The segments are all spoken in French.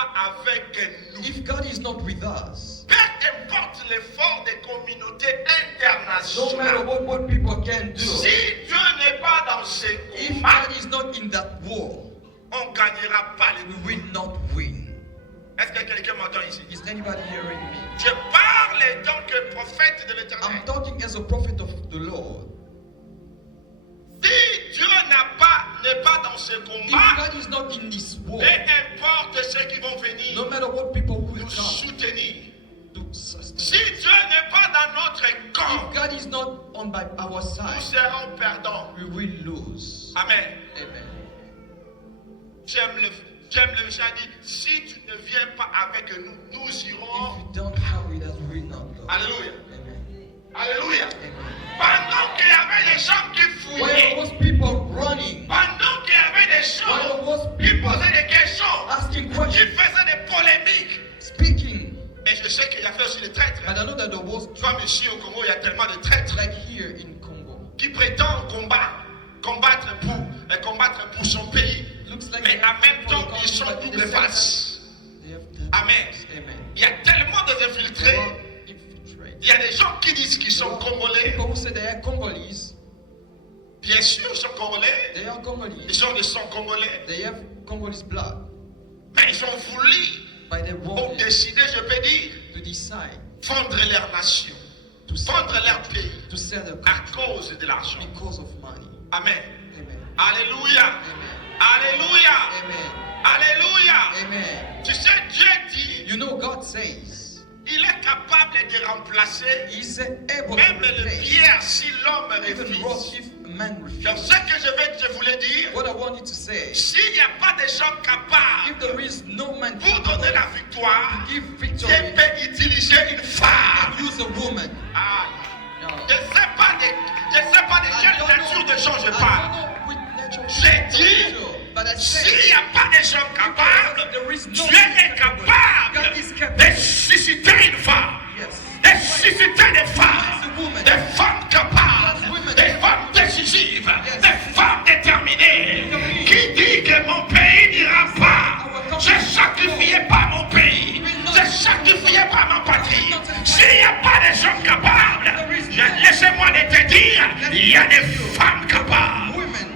pas avec nous, if God is not with us, peu importe l'effort des communautés no matter internationales, what people can do, si Dieu n'est pas dans ces if combats, God is not in that war, on ne gagnera pas les we combats. will not win. Est-ce que quelqu'un m'entend ici? Is anybody hearing me? Je parle en tant que prophète de I'm l'Éternel. talking as a prophet of the Lord. Si Dieu n'est pas dans ce If combat, God is not in this war, peu importe ceux qui vont venir no matter what people will nous come soutenir. to sustain, Si Dieu n'est pas dans notre if camp, God is not on by our nous side, serons perdants. we will lose. Amen. Amen. J'aime le verset dit, si tu ne viens pas avec nous, nous If irons. you don't come with us, we will not go. Alléluia. Amen. Alléluia. Amen. Pendant qu'il y avait des gens qui While fouillaient, those people running, pendant qu'il y avait des while gens those qui people posaient des questions, asking qui questions, faisaient des polémiques, speaking, mais je sais qu'il y a fait aussi des traîtres. but I know that there was, Comme ici au Congo, il y a tellement de traîtres like here in Congo, qui prétendent combattre pour son pays, looks like mais they en have même temps people ils sont coming, but double at the same face. time, they have the- Amen. Amen. Il y a tellement de They infiltrés. are infiltrated. Il y a des gens qui disent qu'ils sont congolais. People who say they are Congolese, Bien sûr, ils sont congolais. they are Congolese. Ils ont de sang congolais. They have Congolese blood, Mais ils ont voulu, but they ont wanted décidé, je peux dire, to decide vendre leur nation, to sell, vendre leur pays to sell their à country cause de l'argent. because of money. Amen. Amen. Alléluia. Amen. Alléluia. Amen. Alléluia. Amen. Tu sais, Dieu dit, You know, God says il est capable de remplacer He's able même to le replace pierre si l'homme even refuse. rocks if a man Donc refuses. ce que je voulais dire, What I want you to say, s'il n'y a pas de gens if capables there is no man pour donner la victoire, give Dieu victory peut utiliser une femme. and use a woman. Ah, No. je ne sais pas de quelle nature de gens je I parle. don't know which nature J'ai dit, but I s'il say n'y a pas de gens capables, there is no Dieu est capable God is de capable. susciter une femme, Yes. de susciter des femmes capables, des femmes décisives, des femmes déterminées, qui dit que mon pays n'ira pas. Je sacrifierai pas mon pays, je sacrifierai pas ma patrie. S'il n'y a pas de gens capables, laissez-moi te dire, il y a des femmes capables. Women.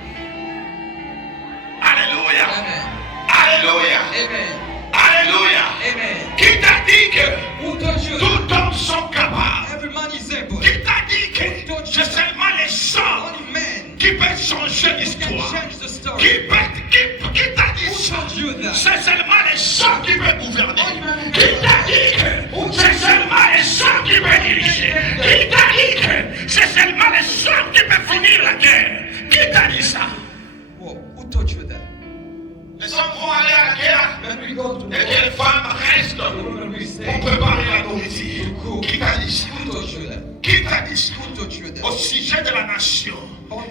Alléluia. Amen. Alléluia. Amen. Alléluia. Amen. Qui t'a dit que Who told you tout homme sont capables? every man is able? Qui t'a dit que c'est seulement les gens Only men qui peuvent changer can l'histoire? change the story. Qui t'a dit Who ça? told you that? C'est seulement les gens qui peuvent gouverner. Qui t'a dit que c'est seulement les gens qui peuvent diriger? Qui t'a dit que c'est seulement les gens qui peuvent finir la guerre? Qui t'a dit ça? Whoa, who told you that? Les hommes vont aller à la guerre When we go to et que les femmes restent women will say, pour préparer la nourriture. Qui t'a dit ça? who told you that? Qui t'a dit ça? Who told you Au that? sujet de la nation,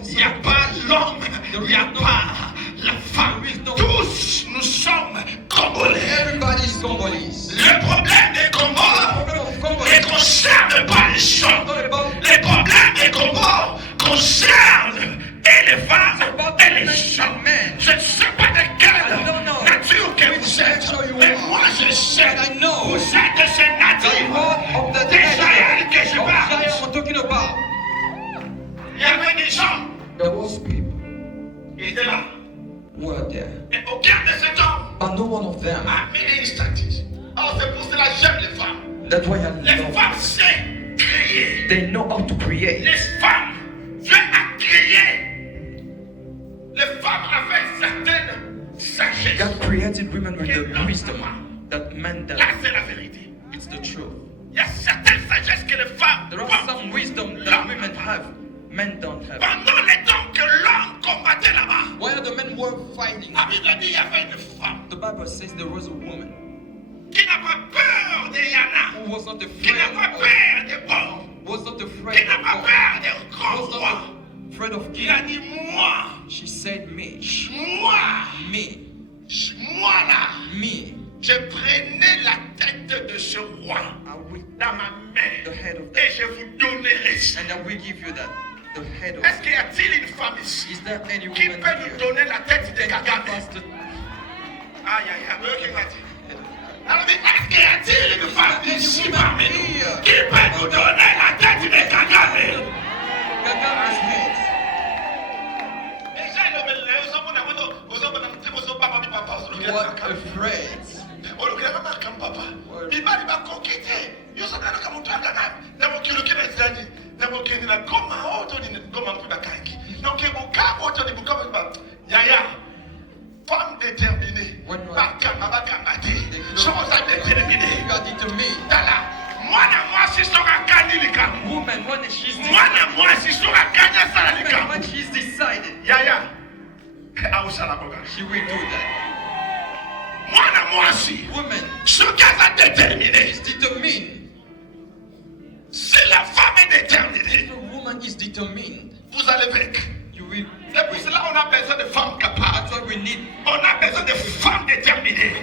il n'y a pas l'homme, il n'y a pas la femme. Tous nous sommes congolais. Everybody is Congolese. Le problème des Congos ne concerne pas les gens. Les problèmes des Congos concernent et les femmes et les gens. Je ne sais pas de quelle nature que vous êtes, mais moi je sais. Vous êt de cette nature. D'Israël que je parle. I'm talking about. Il y avait des gens There was people qui étaient là. who were there, Et aucun de ces hommes but no one of them. a mis une stratégie. Alors c'est pour cela que j'aime les femmes. That's why I Les love. femmes savent créer. They know how to create. Les femmes viennent à créer. Les femmes avec certaines sagesse. God created women with the wisdom that men Là that c'est la vérité. it's the truth. Il y a certaines sagesses que les femmes There are ont. some wisdom that women have, men don't have. Pendant les temps que l'homme combattait là-bas, While the men were fighting, la Bible dit il y avait une femme the Bible says there was a woman qui n'a pas peur des Yana, who was not qui n'a pas afraid peur des bons, of, was not qui afraid n'a of pas God, peur des grands was rois. not afraid of Il a king. dit moi, She said, me, moi là, me, je prenais la tête de ce roi I will, dans ma main the head of et that, je vous donnerai ça. and I will give you that, the head of. Est-ce qu'il y a-t-il une femme ici Is there any qui woman peut nous here donner la tête de that can Kagame? give us the Aïe aïe aïe, look at that. une femme ici parmi nous qui peut nous donner la tête de Kagame. Kagame's head. You are afraid. Femme déterminée, chose déterminée. You are determined. Mwana mwasi soka kani likamu. Woman, when she's Mwana mwasi soka kanya sala when likamu. she's decided, Yaya, awusala boga. she will do that. Mwana mwasi Woman soka sa déterminée. is determined. Si la femme est déterminée, If a woman is determined, vous allez vaincre. you will. C'est pour cela qu'on a besoin de femmes capables. That's what we need. On a besoin de femmes déterminées.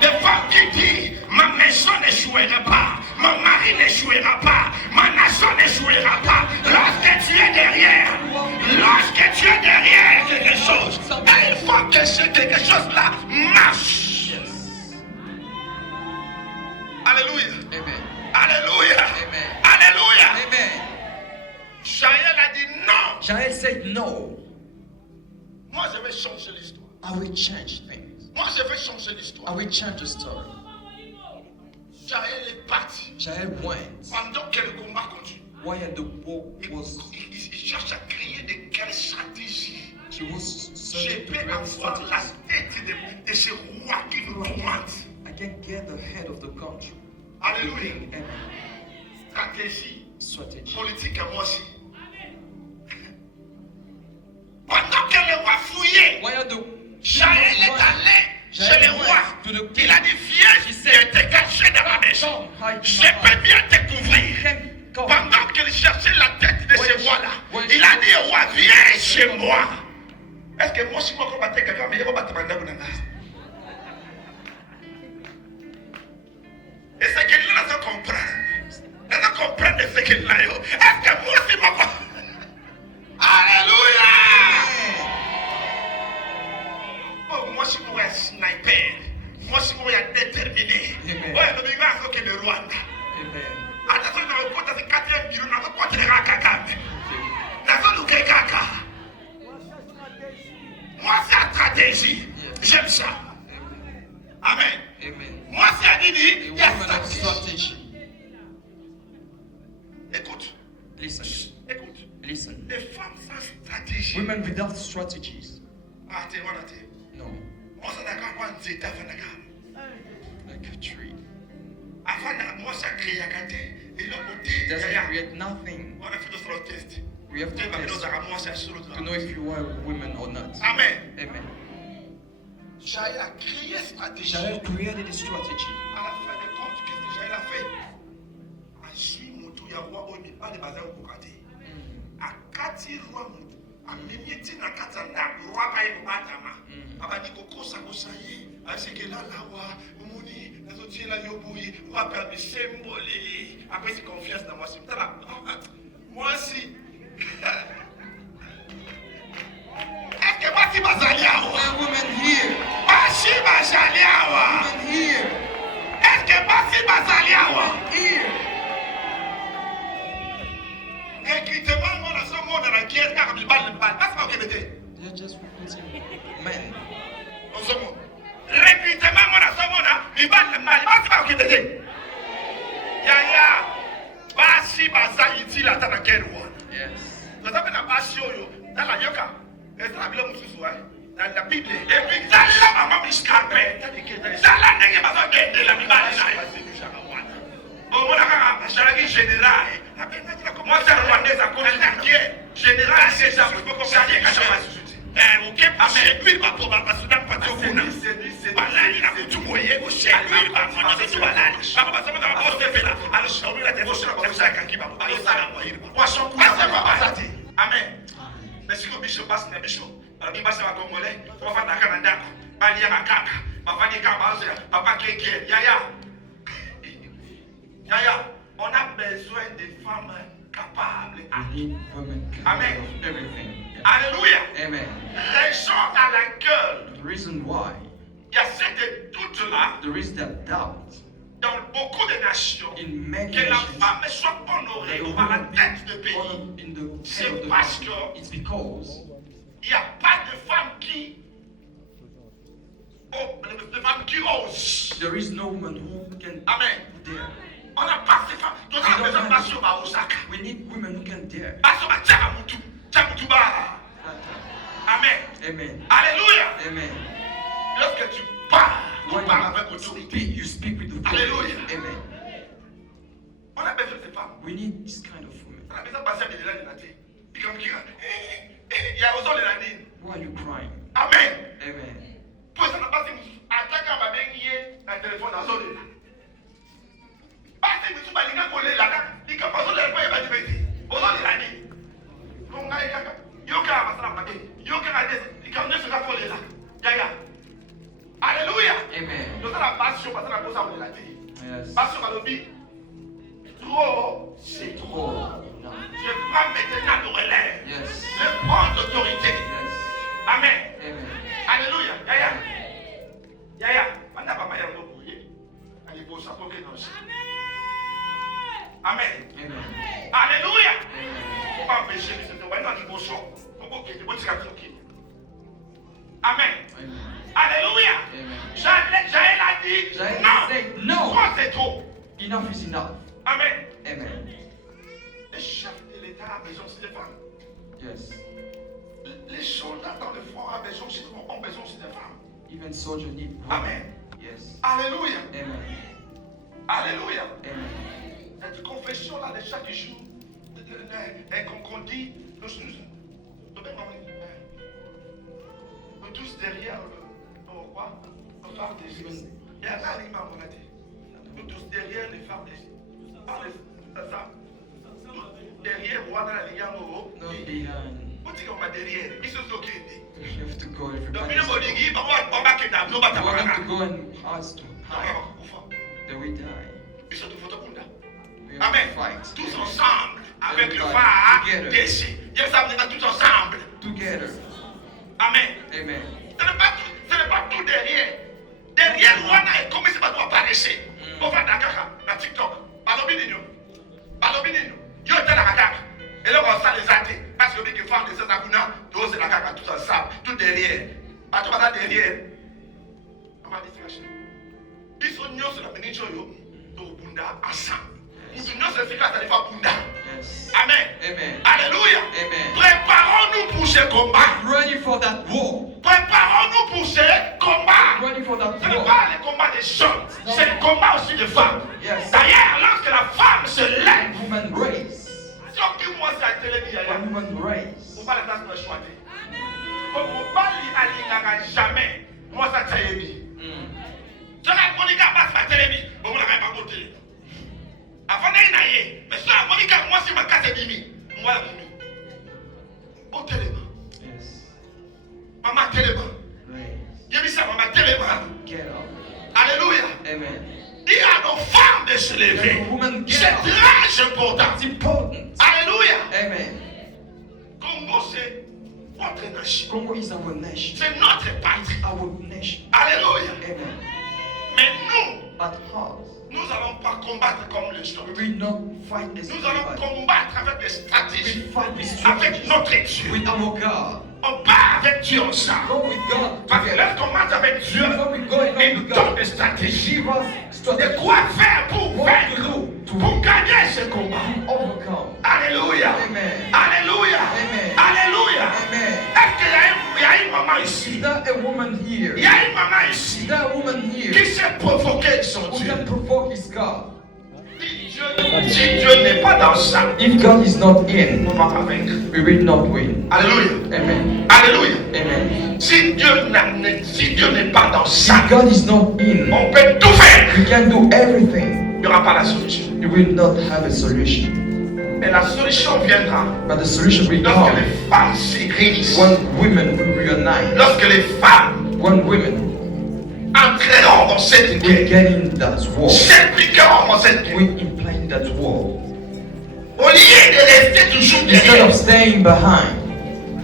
Des femmes qui disent ma maison n'échouera pas, mon mari n'échouera pas, ma nation n'échouera pas. Lorsque tu es derrière quelque chose, il faut que ce quelque chose-là marche. Yes. Alléluia. Amen. Alléluia. Amen. Alléluia. Amen. Jaël a dit non. Jael said, no, Moi, je vais changer l'histoire. I will change things. Moi, je vais changer I l'histoire. will change the story. Jaël est parti. Jael went Pendant que le combat continue. while the war Il was, cherche à créer de quelle stratégie she was je searching to peux create avoir la strategies. tête de ce roi qui nous tourmente. I can get the head of the country. Alléluia. Amen. Stratégie Strategy. politique à moi aussi. Pendant que le roi fouillait, While the Jaël est allé chez le roi. to the Il a dit, viens, je t'ai caché dans ma maison. Je peux bien te couvrir. Come. Pendant qu'il cherchait la tête de ce roi-là, il a dit au roi, viens chez moi. Est-ce que moi, si je me combattais quelqu'un, mais je vais battre ma dame. Et ce qu'il a, ça comprendre. Ça comprendre ce qu'il a. Est-ce que moi, si je me combattais. Alléluia! Oh, moi, si je suis un sniper. Moi, si je suis déterminé. Amen. Ouais, le gars, c'est le Rwanda. Amen. Attention, dans le côté de 4e bureau, dans le côté de Kagame. Okay. Dans le côté de Kaka. Moi, c'est la stratégie. J'aime ça. Amen. Amen. Moi, c'est à dire, A il y a woman of stratégie. strategy. Écoute, Listen. écoute. Listen. Les femmes sans stratégie. Women without strategies. Ah, t'es voilà, t'es. No. Moi, ça n'a qu'à voir un zéta, Like a tree. avant, moi, ça crée à côté. Et l'autre côté, It doesn't create nothing. on a fait d'autres tests. We have to Tu vas me test dire, moi, c'est un solo to know if you are a woman or not. Amen. Amen. Jaël a créé stratégie. Jael created a strategy. À la fin de compte, qu'est-ce que Jaël a fait? Agir moto ya roi oyo mibale baza kokate. Akati roi moto. Amemi ti na kati ya ndako roi baye kobatama. Abandi kokosa ye. Asekela lawa omoni nazotiela yo boye roi mpe amesembole ye. Apesi confiance na mwasi. Tala mwasi. Est-ce que mwasi bazali awa? A woman here. Mwasi bazali awa. Woman here. Est-ce que mwasi bazali awa? Here. Recrutement, mon asso, mon dans la guerre, car il balle. Parce qu'on est They are just recruiting men. recrutement, mon asso, mon il balle. Parce qu'on est Yaya, Basi Basa, il dit la tana guerre. Yes. Nous avons la Basi Oyo, dans la Yoka. Et ça, il a mis dans la Bible. Et puis, dans la maman, il scarpe. Dans la nègre, il va se guetter la Bible. Oh, mon ami, je suis général. Moi, c'est le Rwandais à cause de la guerre. Général, c'est ça. Je peux comprendre. Ok, mais lui, il va pouvoir passer dans le pâté au Kuna. Voilà, il a fait tout moyen. Lui, il va prendre tout voilà. Papa, ça va pas se faire là. Alors, je suis la dévotion comme ça, qui va aller ça là. Poisson, amen. Mais si le bishop passe, le bishop. Alors, il passe à Congolais. On va faire la Canada. Bali à Kaka. Papa, il y a papa, Kéké. Yaya. Yaya, on a besoin de femmes capables. We need women Amen. capable of everything. Alléluia. Amen. Raison à laquelle The reason why il y a cette doute-là there is that doubt dans beaucoup de nations, in many que la nations, femme soit honorée that a par la woman tête de be pays, honored in the head c'est of the parce country. que It's because il n'y a pas de femme qui ose. there is no woman who can Amen. dare. On n'a pas ces femmes. Nous avons besoin de passer au Osaka. We need women who can dare. Passer au Tchamamutu. Tchamutuba. Amen. Amen. Alléluia. Amen. Lorsque tu parles, tu When parles avec you autorité. speak, you speak with authority. Alléluia. Amen. On a besoin de ces femmes. We need this kind of women. On a besoin de passer à des langues natées. Et comme qui il y a aux les langues. Why are you crying? Amen. Amen. Pour ça, on a passé attaque à ma baignée dans le téléphone dans la zone. Parce que tu vas dire que là, il faut pas se lever, il va dire, aux les langues. Donc, yoka masala mabé, yoka ades, il faut ne se pas pour les là. Yaya. Alléluia. Amen. Nous avons la passion parce que la chose a été. Yes. Passion à l'objet. Trop, c'est trop. No. Je prends maintenant le relais. Yes. Je prends l'autorité. Yes. Amen. Amen. Alléluia. Yaya. Yaya. On n'a pas maillot de bouillir. Allez, pour ça, pour que nous. Amen. Amen. Alléluia. Amen. Faut pas empêcher les autres. On a du beau son. On peut quitter. On peut tirer tranquille. Amen. Amen. Alléluia. Amen. Jaël a dit Jaël non. said no. Trop, c'est trop. Enough is enough. Amen. Amen. Les chefs de l'État ont besoin de des femmes. Yes. Les soldats dans le front ont besoin aussi des femmes. Even soldiers need women. Amen. Yes. Alléluia. Amen. Alléluia. Amen. Cette confession-là de chaque jour, qu'on dit, nous tous derrière le roi, le phare des Jésus. Il y a un imam, on a dit. Nous tous derrière les phares des Jésus. Ça. Derrière le roi dans la ligne en haut. Not behind. On dit qu'on va derrière. Ils se sont occupés. You have to go Donc, everybody. nous avons dit, on va kidnapper, on va You have to taper. go and pass to hide. Then we die. Ils sont tous photokunda. We have Amen. to fight. Tous Amen. ensemble, avec le Everybody phare together. dessus. Il y a ça, on est tous ensemble. Together. Amen. Amen. Ce n'est pas tout derrière. Derrière, on a commencé par toi apparaître. On va Dakar, dans TikTok. Balobinino. Yo, t'es la Dakar. Et là, on sent les athées. Parce que les femmes de ces abonnants, tous c'est la Dakar, tout ensemble, tout derrière. Pas tout derrière. On va dire, ils sont nés sur la miniature, donc Bunda ensemble. Nous sommes efficaces à l'effort Bunda. Yes. Amen. Amen. Alléluia. Amen. Préparons-nous pour ce combat. Ready for that war. Préparons-nous pour ce combat. Ready for that Ce n'est war. pas le combat des hommes, c'est le combat aussi des femmes. Yes. D'ailleurs, lorsque la femme se lève, Woman race. si on dit moi c'est à la télé, A woman race. on va la place de choisir. On ne va pas jamais. Moi ça t'a dit. Je la Monica passe à la télé, on ne va pas voter. Avant d'aller naïe, mais ça, Monica, moi si ma case est bimi, moi la bimi. Au téléma. Yes. Maman téléma. Race. Il dit ça, maman téléma. Get up. Alléluia. Amen. Dis à nos femmes de se lever. Let the woman C'est get up. très important. It's important. Alléluia. Amen. Congo, c'est votre nation. Congo is our nation. C'est notre patrie. Our nation. Alléluia. Amen. Mais nous, But how? nous n'allons pas combattre comme les We hommes. will not fight as Nous allons everybody. combattre avec des We stratégies. fight with Avec strategies. notre Dieu. With our God. On part avec Dieu ensemble. Go with God. Parce que together. lorsqu'on marche avec Dieu, When we go along il with nous donne God, des stratégies. give us De strategies. quoi faire pour What vaincre, to do to pour gagner ce combat. overcome. Alléluia. Amen. Alléluia. Amen. Alléluia. Amen. Est-ce qu'il y a une maman ici? Is there a woman here? Il y a une maman ici Is there a woman qui here s'est provoquée son who Dieu. can provoke his God? Si Dieu n'est pas dans ça, If God is not on in, ne va pas vaincre. we will not win. Alléluia. Amen. Alléluia. Amen. Si Dieu n'est pas dans ça, If God is not in, on peut tout faire. we can do everything. Il n'y aura pas la solution. You will not have a solution. Et la solution viendra But the solution will lorsque come les femmes s'égrissent. when women will reunite. Lorsque les femmes When women entreront dans cette will guerre. get in that war. S'impliqueront dans cette guerre. We imply that war. Au lieu de rester toujours Instead derrière. of staying behind,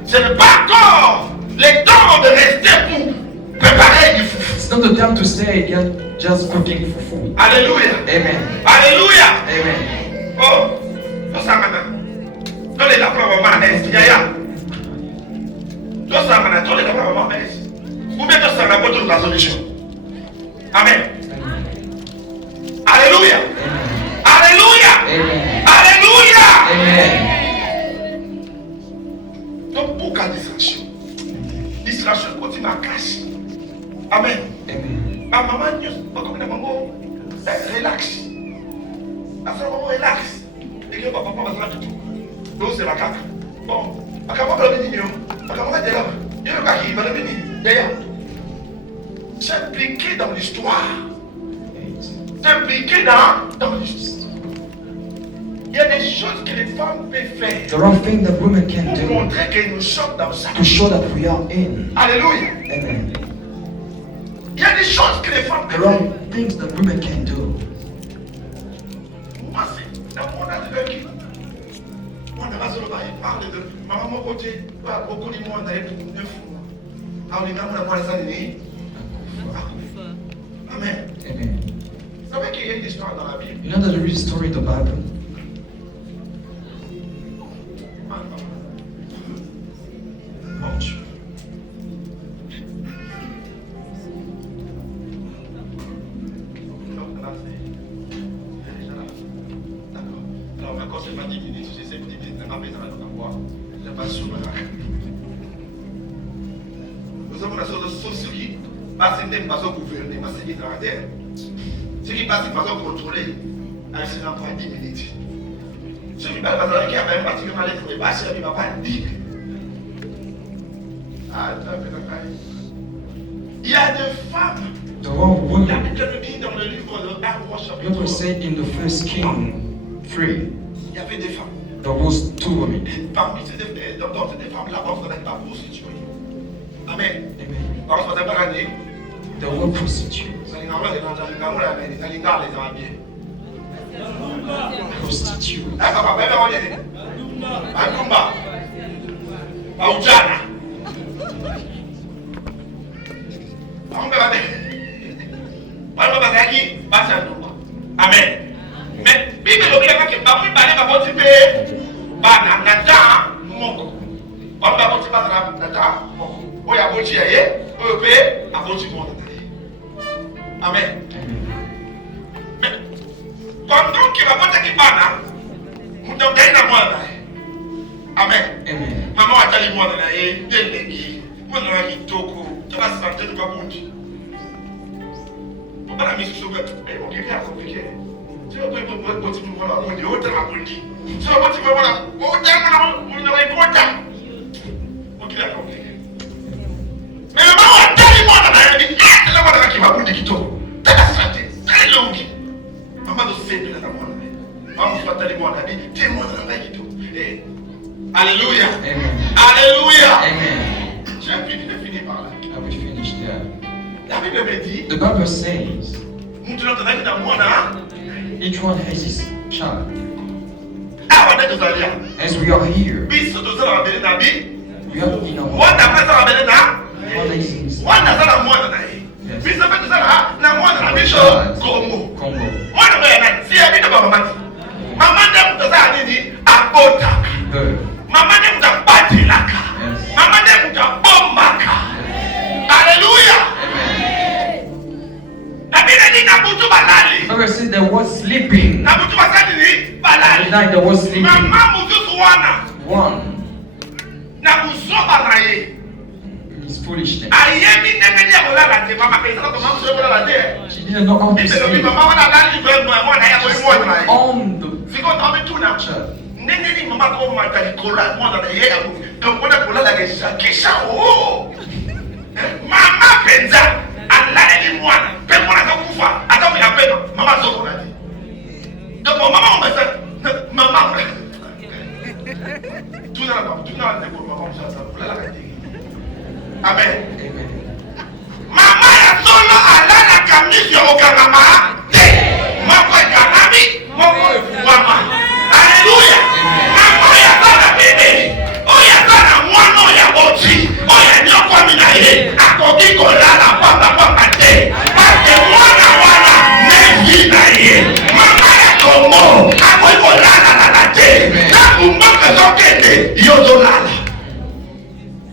Ce n'est pas encore le temps de rester pour préparer du it's It's not the time to stay just cooking for food. Alléluia. Amen. Alléluia. Amen. Oh, tu sais maintenant. Dans les lapins, maman, est-ce yaya? Tu sais maintenant, dans les lapins, maman, est-ce? Ou bien tu sais maintenant, pour la solution. Amen. Alléluia. Alléluia. Amen. Alléluia. Amen. Donc, pourquoi distraction? Distraction continue à cacher. Amen. Amen. Ma maman, pas comme la maman, relax. La maman relax. Et que papa va faire tout. Donc c'est la caca. Bon, à quand on va venir, à quand on va dire là, il y a le gars qui va venir. D'ailleurs, s'impliquer dans l'histoire. S'impliquer dans l'histoire. Il y a des choses que les femmes peuvent faire. There are things that women can Pour do montrer que nous sommes dans ça. to show that we are in. Alléluia. Amen. Il y a des choses que les femmes peuvent There are faire. things that women can do. Moi, c'est dans mon âge. Moi, on a raison de parler de maman, mon côté, beaucoup de monde d'aller pour 9 mois. Alors, les mamans, on a ça, Amen. Amen. Vous savez qu'il y a une histoire dans la Bible. You know that there is a story in the Bible. Mon Dieu. Donc, là, c'est déjà là. D'accord. Alors, maintenant, c'est pas 10 minutes. J'essaie de 10 minutes. On va mettre dans la voix. Je ne vais pas sur la nous avons la chose qui passe une façon gouverner, parce qu'il est dans la terre. Ce qui passe une façon contrôler, c'est dans 10 minutes. Ce qui passe dans la terre, même particulièrement les fruits, il ne va pas dire. Il y a des femmes. There are La women. Bible nous dit dans le livre de 1 roi God chapitre will say in the first King 3, il y avait des femmes. there was 2 women. Et parmi ces femmes, la vente n'était pas prostituée. Amen. Amen. Parce qu'on n'a pas gagné. There were prostitutes. Prostitutes. Amen. Mais Bible dit que parmi les balais va participer bana nata moko. On va participer bana nata moko. Oya boti aye, oyo pe aboti moko. Amen. Mais pendant qu'il va participer bana, mutamdai na mwana. Amen. Amen. Mama watali mwana na ye, ndengi. Mwana wa kitoko, tabasa tenu kabundi. Bana misusuka, on dit bien compliqué. Tu vas pas continuer à mon Dieu, autant à mon Dieu. Tu vas continuer à mon Dieu, autant compliqué. Mais le moment où tellement on a dit, ah, là on a qui va pour dire qu'il tombe. T'as la santé, très longue. Maman de fait de la monde. Maman soit tellement on a dit, témoin de la qui tombe. Alléluia. Amen. Alléluia. Amen. J'ai fini par là. I will finish there. La Bible me dit, The Bible says nous tenons dans moi là. each one has his child. Ah, on est tous allés. As we are here, Biso tozala babele na bi. we are in our Mwana pesa babele na. one is in his Mwana zala mwana na ye. Yes. Biso pe tozala na mwana na biso Kongo. Congo. Mwana ba na si ya bito baba mati. Mama nde mtozala nini? Abota. Birth. Mama nde mtabatilaka. Yes. Mama nde mtabombaka. Haleluya. Na bile ni na butu balali. The Bible says there was sleeping. Na butu basali ni At balali. night there was sleeping. Mama mututu wana. One Na kusoba na ye. is foolishness. Ayemi ndenge ya kolala te mama pesa ko mama so kolala te. She didn't know how to Biso bi sleep. mama wana lali ve mwana ya ko mwana na ye. On the Siko ta bituna. child. Ndenge ni mama ko mata kola mwana na ye ya ko. Donc mwana kolala kisha oh. Mama penza alale ni mwana. Pe mwana ka kufa. Ata mya pema mama so kolala. Donc mama on mesa mama. Tuna ne ko mama so sa kolala ka te. Amen. Amen. Mama ya solo alala kamisi ya okanama te. Mako ekanami, mako efuwama. Haleluya. Mama ya sana bebe. Oya sana mwana ya boti. Oya nyokwa minaye. Akoki kolala papa te. te yozolala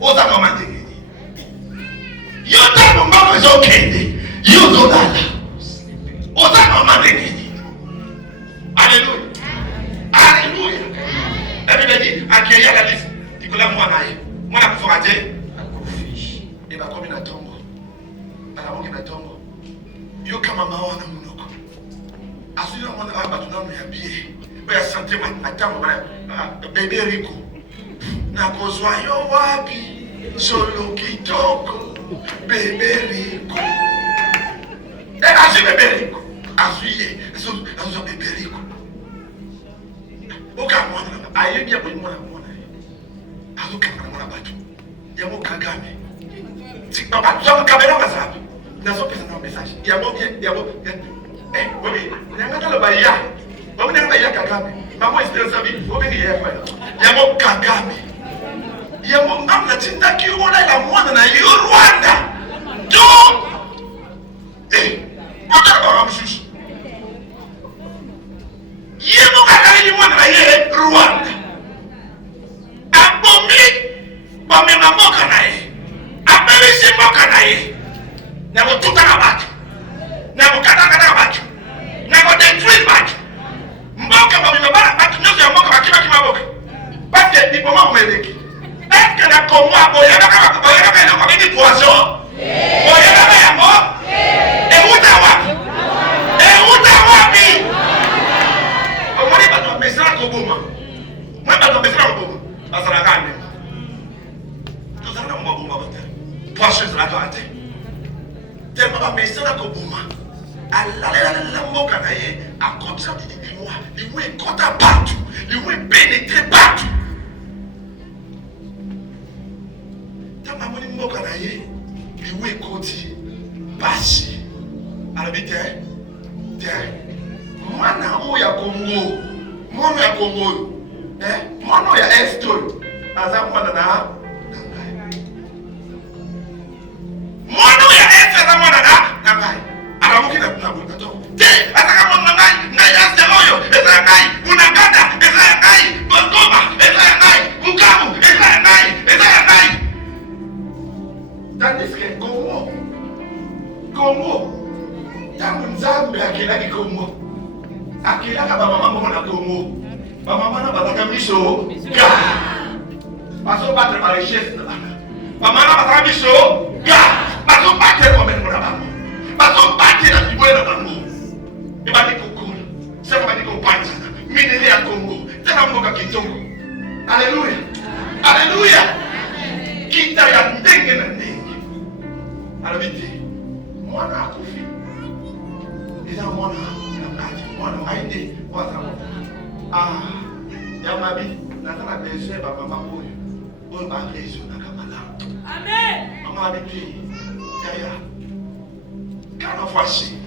oza mama ndenge yo ntango mbongo ezokende yozolala oza mama ndenge nini. Alléluia, alléluia. La Bible dit accueillir la liste dikola mwana ye mwana kufaka te ebakomi na ntongo alamoki na ntongo yo kama mawa na munoko asuna mwana ba bato nano ya bie oya sante matango bana bebe riko na kozwa yo wapi solo kitoko bebe riko asu bebe riko asuye asu bebe riko oka mwana ayebi ya mwana asu kama mwana bato ya mo kagame si papa zo kamera ngasapi nazo pesa na message ya mo oui, il y a un gars là-bas, il y a Kagame. Maman est sa vie, il y a mon Kagame. Il y a mon âme, la tinta qui est la moine, na Rwanda. Donc, regarde, juge. Il y a mon Kagame, moine, na Rwanda. Abomi, bomé maman kanaye. Abeli si mon kanaye. Na mo tout à la bac. Na mo kata bac. Na mo détruire bac. Mboka babima bana bac nyoso ya mboka bakiba kimaboka. Parce que ni moment meleki. Est-ce que na Congo aboya baka boya baka na komini poisson? Boya baka ya mo? Uta wapi? Omoni bato mesra ko boma. Moi bato mesra ko boma. Basala kane. To sana mo boma bata. Poisson la kate. Tellement ba mesra ko boma. La mboka na ye a contraint les mots est content partout, les mots est pénétré partout. Tant maman ni mboka na ye les mots est conti basi. Alors vite mwana o ya Congo, mwana ya Congo, mwana ya Estol, aza mwana na mwana ya Estol aza mwana na ngai. Aramuki na mutato. Te, ataka mwana ngai, ngai ase oyo, esa ngai, unaganda, esa ngai, Bongoma, esa ngai, Bukavu, esa ngai. Tandis que Congo, tangu Nzambe akelaki Congo, akelaka bamama moko na Congo, bamama na bazaka miso, ga, baso battre ba richesse na bana, bamama bazaka miso, ga, baso battre komeno na bango. Baso bati na liboye na bango. Ebali kokula. Sema bali kopanja. Minere ya Congo. Tena mboka kitongo. Alléluia. Alléluia. Kita ya ndenge na ndenge. Alabiti. Mwana akufi. Eza mwana na ngati. Mwana mainde. Waza mwana. Ya mabi. Natala besoin ba mama oyo. Oyo ba rezo na kamala. Amen. Mama abiti. Ya. Kana voici.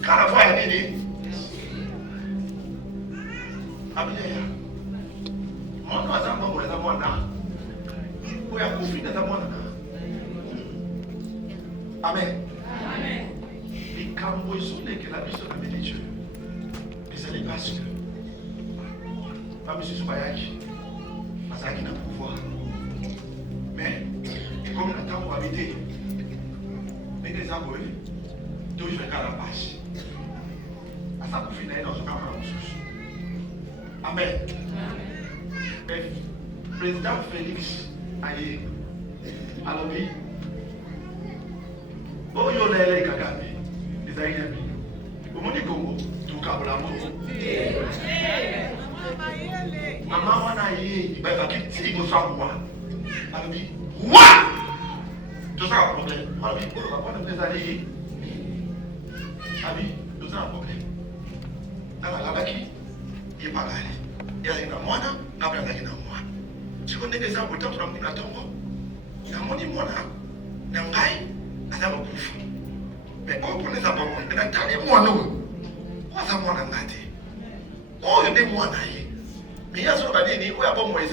Kana voix nini? Abiya. Mwana wazamba mwana mwana. Oya kufina za mwana. Amen. Amen. Likambo isoneke la biso na bénédiction. Ezali parce que ba misusu bayaki. Azaki na pouvoir. Mais comme na tango habité. Mais des abonnés. Toujours faire la page. À ça pour finir dans ce camp. Amen. Mais président Félix Aye, alors oui, oh yo lele Kagame, les aïeux, au monde du Congo, tout câble l'amour. Maman wana ye, il va quitter il soit roi. Alors oui, roi. Tout ça un problème. Alors oui, on va pas nous désaller. Abi, nous avons un problème. Dans la baki, il n'est pas allé. Il y a un moine, après il y a un moine. Tu connais des arbres, tu as un tongo. Il y a un moine, il y a un gaï, il y a un bouffe. Mais on connaît ça pas, il y a un moine. On a un moine en gâté. Oh, il y a des moines. Mais il y a un moine, il y a un moine.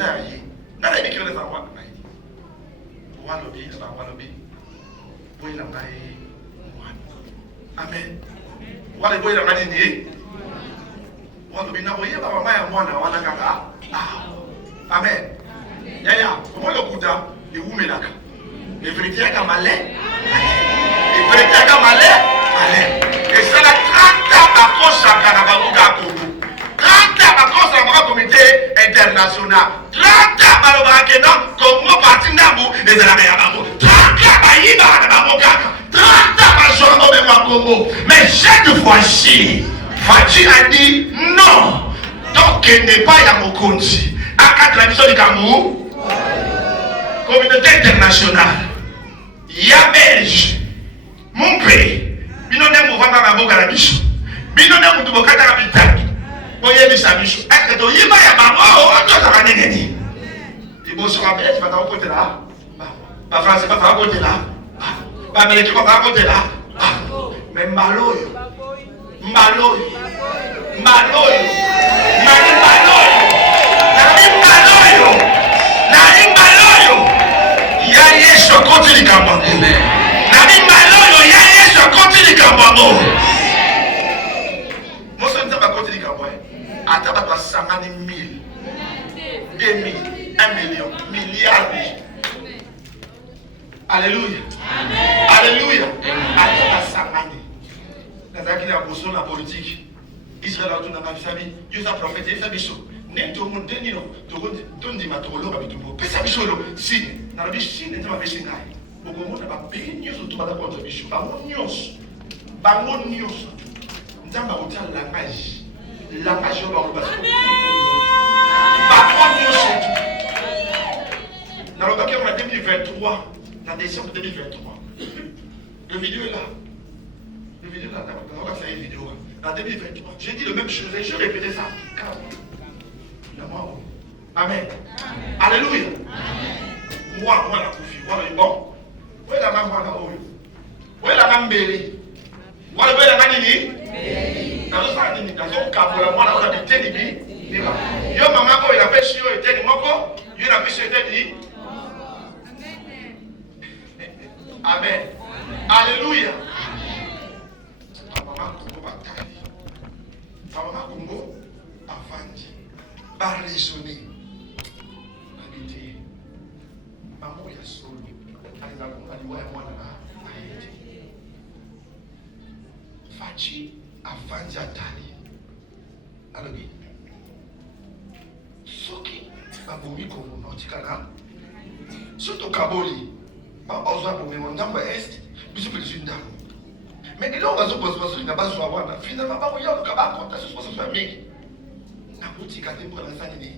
Il y a un moine. Amen. Wale boy na ngani ni? Wale bina boye ba mama ya mwana wana kaka. Amen. Yaya, comment le kuta, et où melaka? Et vérité à malin. Et vérité à malin. Et c'est la 30 ans à cause de la Congo. 30 ans à cause de la communauté internationale. 30 ans à la Congo parti Nambu et de la Mayabamo. 30 ans à Iba à la Mogaka. 30 ans à Jono de Congo. Mais cette fois-ci, Fatih a dit non. Donc il n'est pas Yamokonzi. À 4 émissions du Cameroun, communauté internationale. Yabelge, mon pays. Binone mouvement na boka la biso. Binone mutu bokata la bitaki. Boye bisa biso. Est-ce que yeba ya bango o to ta kanengeni. Ibo so ka bele fata ko tela. Ba français ba fa ko tela. Ba américain ba fa ko tela. Mais maloyo. Maloyo. Maloyo. Maloyo. Maloyo. Nani maloyo. Ya Yesu continue kamba. Amen. Nani maloyo ya Yesu continue kamba. Moi ça ne va continue kamba. Ataba ba sangani 1000. 2000, 1 million, milliards. Alléluia. Amen. Alléluia. Ataba sangani. Nazaki na boso na politique. Israël a tout dans ma famille. Dieu a prophétisé sa biso. Nento mon denino. Tondi matolo ba bitumbo. Pesa biso lo. Si na biso si nento ba biso ngai. Boko mona ba be nyuso to ba da contre biso. Ba mo nyuso. Ba mo nyuso. Nzamba otia langage. Langage ba lo ba. Ba mo nyuso. Na lo ba ke en 2023, la décembre 2023. Le vidéo est là. Le vidéo là, on va faire une vidéo. En 2023, j'ai dit la même chose et je répétais ça. Amen. Alléluia. Moi, la koufi. Moi, le bon. Où est la maman là? Où est la maman Béli? Où est la maman Nini? Dans le sang Nini. Dans son cas, pour la moi, on a dit Ténibi. Yo, maman, quand il a fait sur le Ténibi, il a fait sur le Ténibi. Amen. Alléluia. Maman Congo a vendu, a raisonné, a dit, maman ya solo, a dit, Fachi a vendu à Tali. Alors, Soki a vomi comme on dit Kana, surtout Kaboli, ma osa pour mon dame est, bisous pour les dames. Mais il y a un peu de temps, finalement, il y a un peu de famille. La boutique a été pour la famille.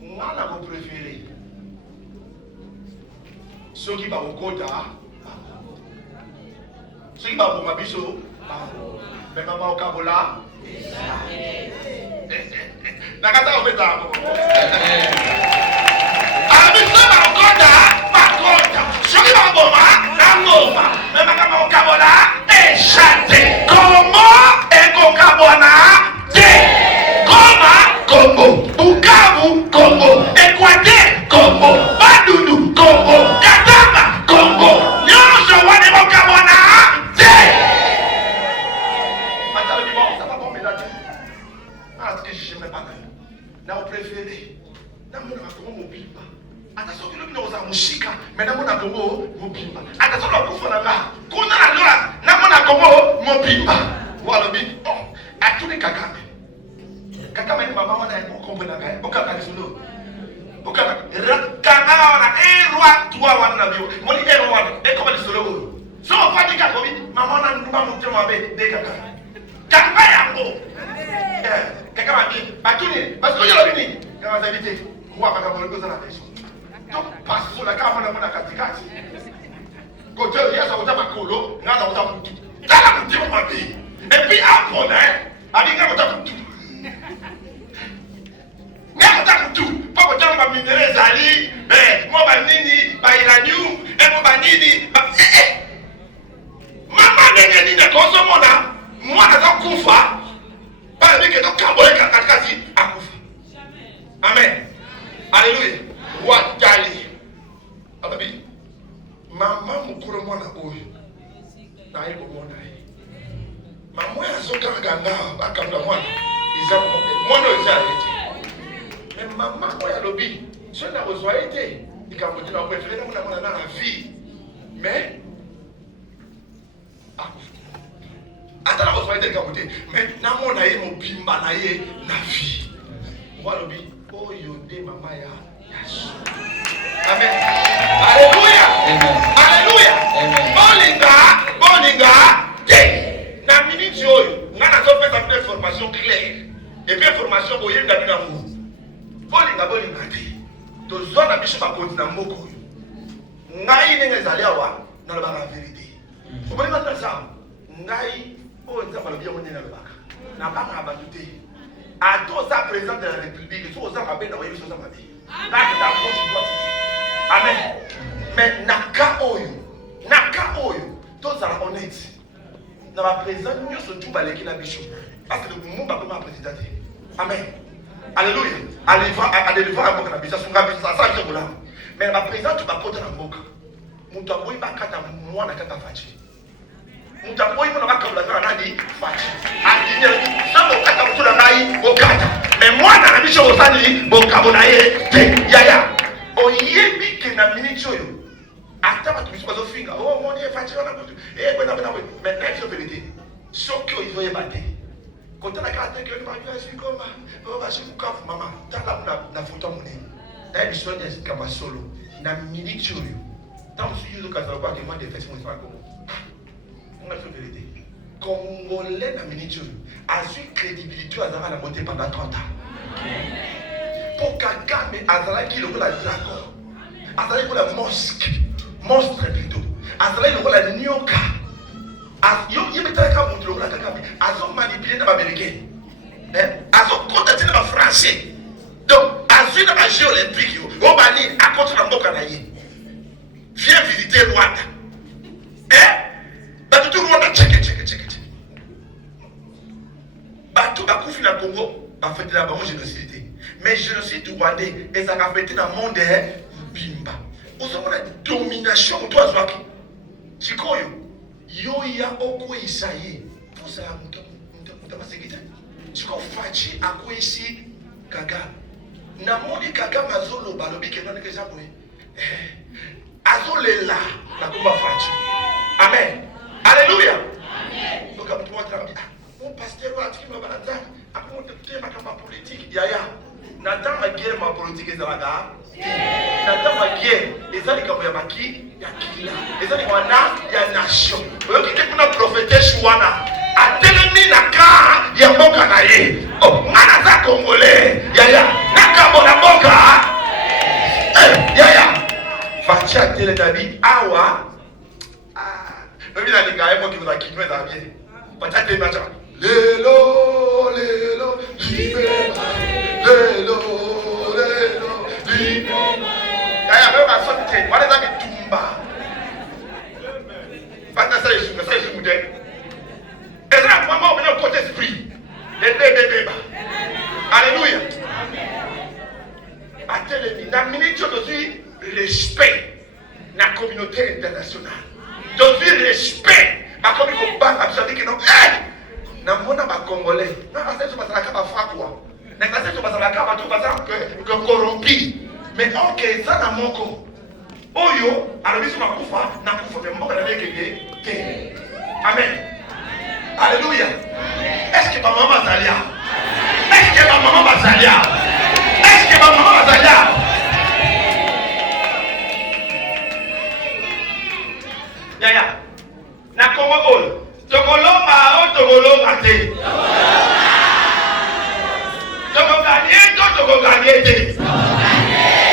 Moi, je préféré. Ceux qui vont au Koda, ceux qui vont au Mabiso, mais maman au Kabola. Nakata au Beta. Abiso au Koda, pas Koda. Ceux qui vont au Boma. Mais madame Okabola est chanté. Comment est Okabona? Goma, Congo. Bukavu, Congo. Équateur, Congo. Badoudou, Congo. Katanga, Congo. Nyonso wane Okabona. Ça va bon, mesdames. Ah, ce que je n'aime pas. Là, on préféré. Là, on a comment mobile. Attention que nous avons Mushika, mais nous avons Congo, Mobimba. Attention que nous avons Kuna na Lola, nous avons Congo, Mobimba. Voilà, bien. À tous les Kakame. Kakame, maman, on a un combo na gagne. Aucun cas de solo. Aucun cas. Kanga, on a un roi, toi, on a vu. Mon idée, on a un combo de solo. Si on fait des Kakobi, maman, on a un monté ma bête, des Kakame. Kakame, Yango. Kakame, Batuni, parce que je l'ai dit. Quand on a invité, moi, Kakame, on a besoin de la maison. Donc, parce que la caméra n'a pas de catégorie. Quand tu as ça, on a un colo, on a un tout. Tu as un petit peu et puis après, avec un tout. Mais on a tout. Pas que tu as un minerai Zali, moi, Banini, Bailanium, et moi, Banini. Maman n'est ni de consommer. Moi, dans un koufa, pas avec un cambolé qui a koufa. Amen. Alléluia. Watali. Ababi. Mama mukuru mwana oyo. Na iko mwana. Mama ya soka nganga bakamla mwana. Moi, non, j'ai arrêté. Mais maman, moi, il y a lobby. Je n'ai pas besoin d'aider. Il y a un peu de préféré dans la vie. Mais. Attends, la besoin d'aider. Mais, dans mon aïe, mon bimba, na vie. Moi, lobby. Oh, yodé, maman, ya. Amen. Alléluia. Alléluia. Bolinga. Na minute yoyo, on a fait une formation claire. Et puis formation pour y ndabi na ngo. Bolinga te. To zona biso ba konti na mboko yo. Ngai ndenge ezali awa na la vérité. Bolinga ta ça. Ngai o nzamba lobi mo ndena lobaka. Na baka ba te. A to ça président de la République, so ça mabe na oyebi so ça mabe. Amen. Mais naka oyo, tous ça honnête. Dans la présence, nous sommes tous balèques la bichon. Parce que le monde va comme un président. Amen. Alléluia. Allez voir un boc à la bichon, ça c'est là. Mais dans la présence, tu vas porter un boc. Nous t'avons pas qu'à moi na kata fachi. Nous t'avons pas comme la grande dit fachi. Adine, ça mon kata pour la maille au kata. Mais moi dans la bichon au sani, bon kabonaye, yaya. Oyebi que na minute yo. Attends, tu me pas au finger. Oh mon Dieu, fatigué on a tout. Eh ben mais next vérité. Ce que il faut y battre. Quand on a gardé que ma vie est comme oh va chez vous maman. T'as la photo mon nez. Là il sonne des comme solo. Na minute yo. Tant si yo ka ça pas que moi des fesses mon pas comme. On a fait vérité. Congolais na minute yo. A su crédibilité à la montée pendant 30 ans. Pour Kagame azala qui le la d'accord. Azala pour la monstre plutôt. Azala le la nyoka. Yo yebeta ka montre la Kagame. Azo manipuler na américain. Azo contacter na français. Donc azu na jeux olympique yo. O bani à contre la mboka na ye. Viens visiter Rwanda. Batu tout Rwanda check. Batu bakufi na Congo, ba fait la bon génocide. Mais génocide rwandais et ça a fait dans le monde bimba. Vous avez la domination de toi, Zwaki. Chikoyo, yoya oko isaye. Pour ça, vous avez séquité. Chiko fachi à quoi ici, Kaga. Namoni Kaga mazolo balobi que non que ça pour. Azole là, la combat fachi. Amen. Alléluia. Amen. Donc, à toi, mon pasteur va dire, ma balade, à comment te faire ma politique, yaya. Nathan ma guerre ma politique est là. Nathan ma guerre, et ça les comme ya maki, ya kila. Et ça les wana ya nation. Oyo kite kuna prophéter chouana. Atelemi naka ya mboka na ye. Oh, ngana za congolais. Yaya, naka bona mboka. Yaya. Fatia tele dabi awa. Mimi na linga mo ki za kinwe za bien. Fatia tele macha. Lelo, libéra. Lelo, libéra. Yaya, même à sortir, on est avec Tumba. Pas de ça, je suis et là, maman, on est au côté esprit. Alléluia. Atelemi, la minute aussi, respect la communauté internationale. Donc, respect. Ma communauté, vous savez que non, na mona ba congolais na aseso basala ba fakwa na aseso basala ka ba to basala que corrompi mais OK ça na moko oyo alobiso makufa na kufa be mboka na bekenge ke amen alléluia est-ce que ba mama zalia est-ce que ba mama bazalia est-ce que ba mama bazalia ya na Congo oyo Togoloma o Togoloma te. Togoganye te.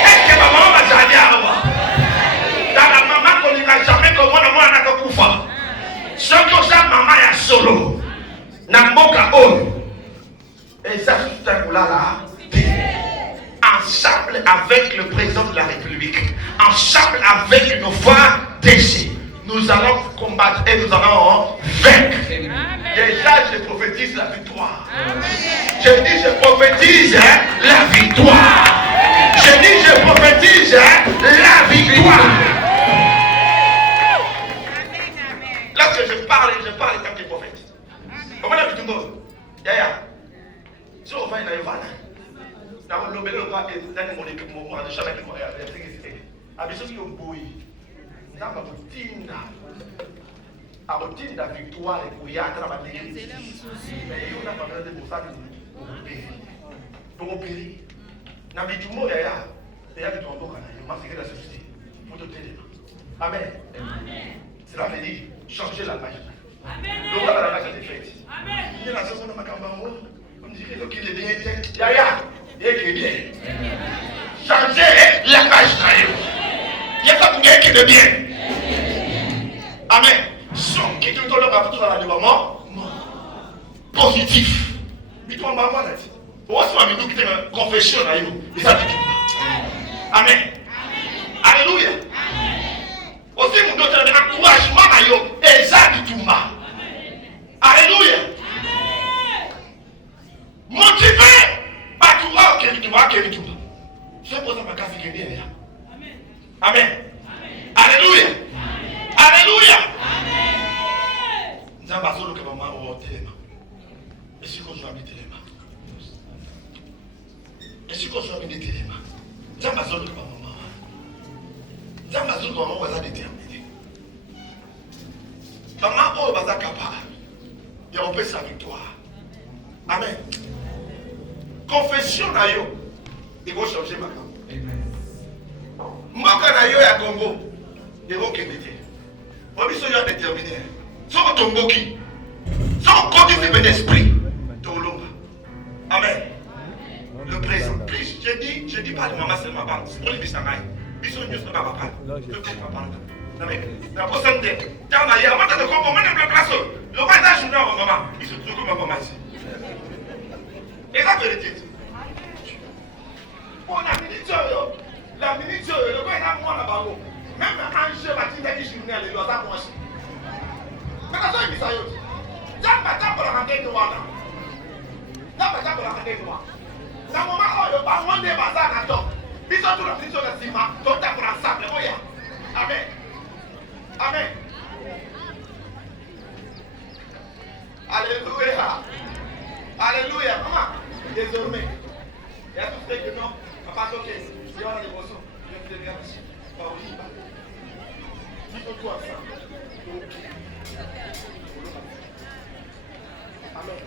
Est-ce que maman va s'allier à moi? Dans la maman qu'on n'a jamais comme moi n'a pas kufa. Ce que ça maman ya solo. Na mboka o. Et ça c'est un boulala. Ensemble avec le président de la République, ensemble avec nos frères d'essai. Nous allons combattre et nous allons vaincre. Déjà, je prophétise la victoire. Je dis, je prophétise la victoire. Je dis, je prophétise la victoire. Lorsque je parle en tant que prophète. Comment la victoire? Yaya. Si on va y aller, dans le bébé, on va aller dans le moment de chaque fois. Abiso qui ont bouilli, nous avons obtenu la victoire et pour y aller à la bataille. Mais on a pas besoin de ça pour opérer. Dans le tout monde, il y a des tombes au Canada. Il m'a fait la société. Pour te tenir. Amen. Cela veut dire changer la page. Donc là, la page est faite. Il y a la chanson de Macambango. On dirait qu'il est bien. Yaya, il est bien. Changer la page. Il y a pas de bien qui est bien. Amen. Son qui te donne la photo dans la développement positif. Mais toi, maman, là, on va se faire une confession. Amen. Alléluia. Aussi, nous donnons un encouragement à eux. Et ça, du tout mal. Alléluia. Motivé par tout va, ok, du tout va. C'est pour ça que ma casse est bien là. Amen. Alléluia. Alléluia. Nous avons besoin que maman ait téléma. Et si qu'on soit mis téléma. Et si qu'on soit mis téléma. Nous avons besoin que maman. Nous avons besoin que maman soit déterminée. Maman va être capable. Et on peut sa victoire. Amen. Confession à yo. Il va changer ma vie. Moi, quand je suis à Congo, je vais quitter. Je suis déterminé. Sans ton boki, sans conditionner d'esprit, ton long. Amen. Le présent. Je dis pas de maman seulement, c'est pour les bisangay. Bisou ne pas papa. Je ne peux pas parler. La prochaine fois, quand on a eu un moment de combat, on a eu un place. Le roi est un journal, maman. Il se trouve comme maman ici. Et la vérité. On a minute, la minute, le roi est un mois là-bas. Même un jeu bâtiment qui journée, il doit avoir moi. Mais la soeur, il s'est dit, j'aime pas tant pour la rentrer noire. J'aime pas tant pour la rentrer noire. Dans le moment où le baron des bazars n'attend, ils sont tous les petits sur le ciment, tout est pour la sable. Amen. Amen. Alléluia. Alléluia. Maman, désormais, il y a tout ce que non, papa, ok, il y aura des émotions. Je te remercie. Dis-toi ça. Amen.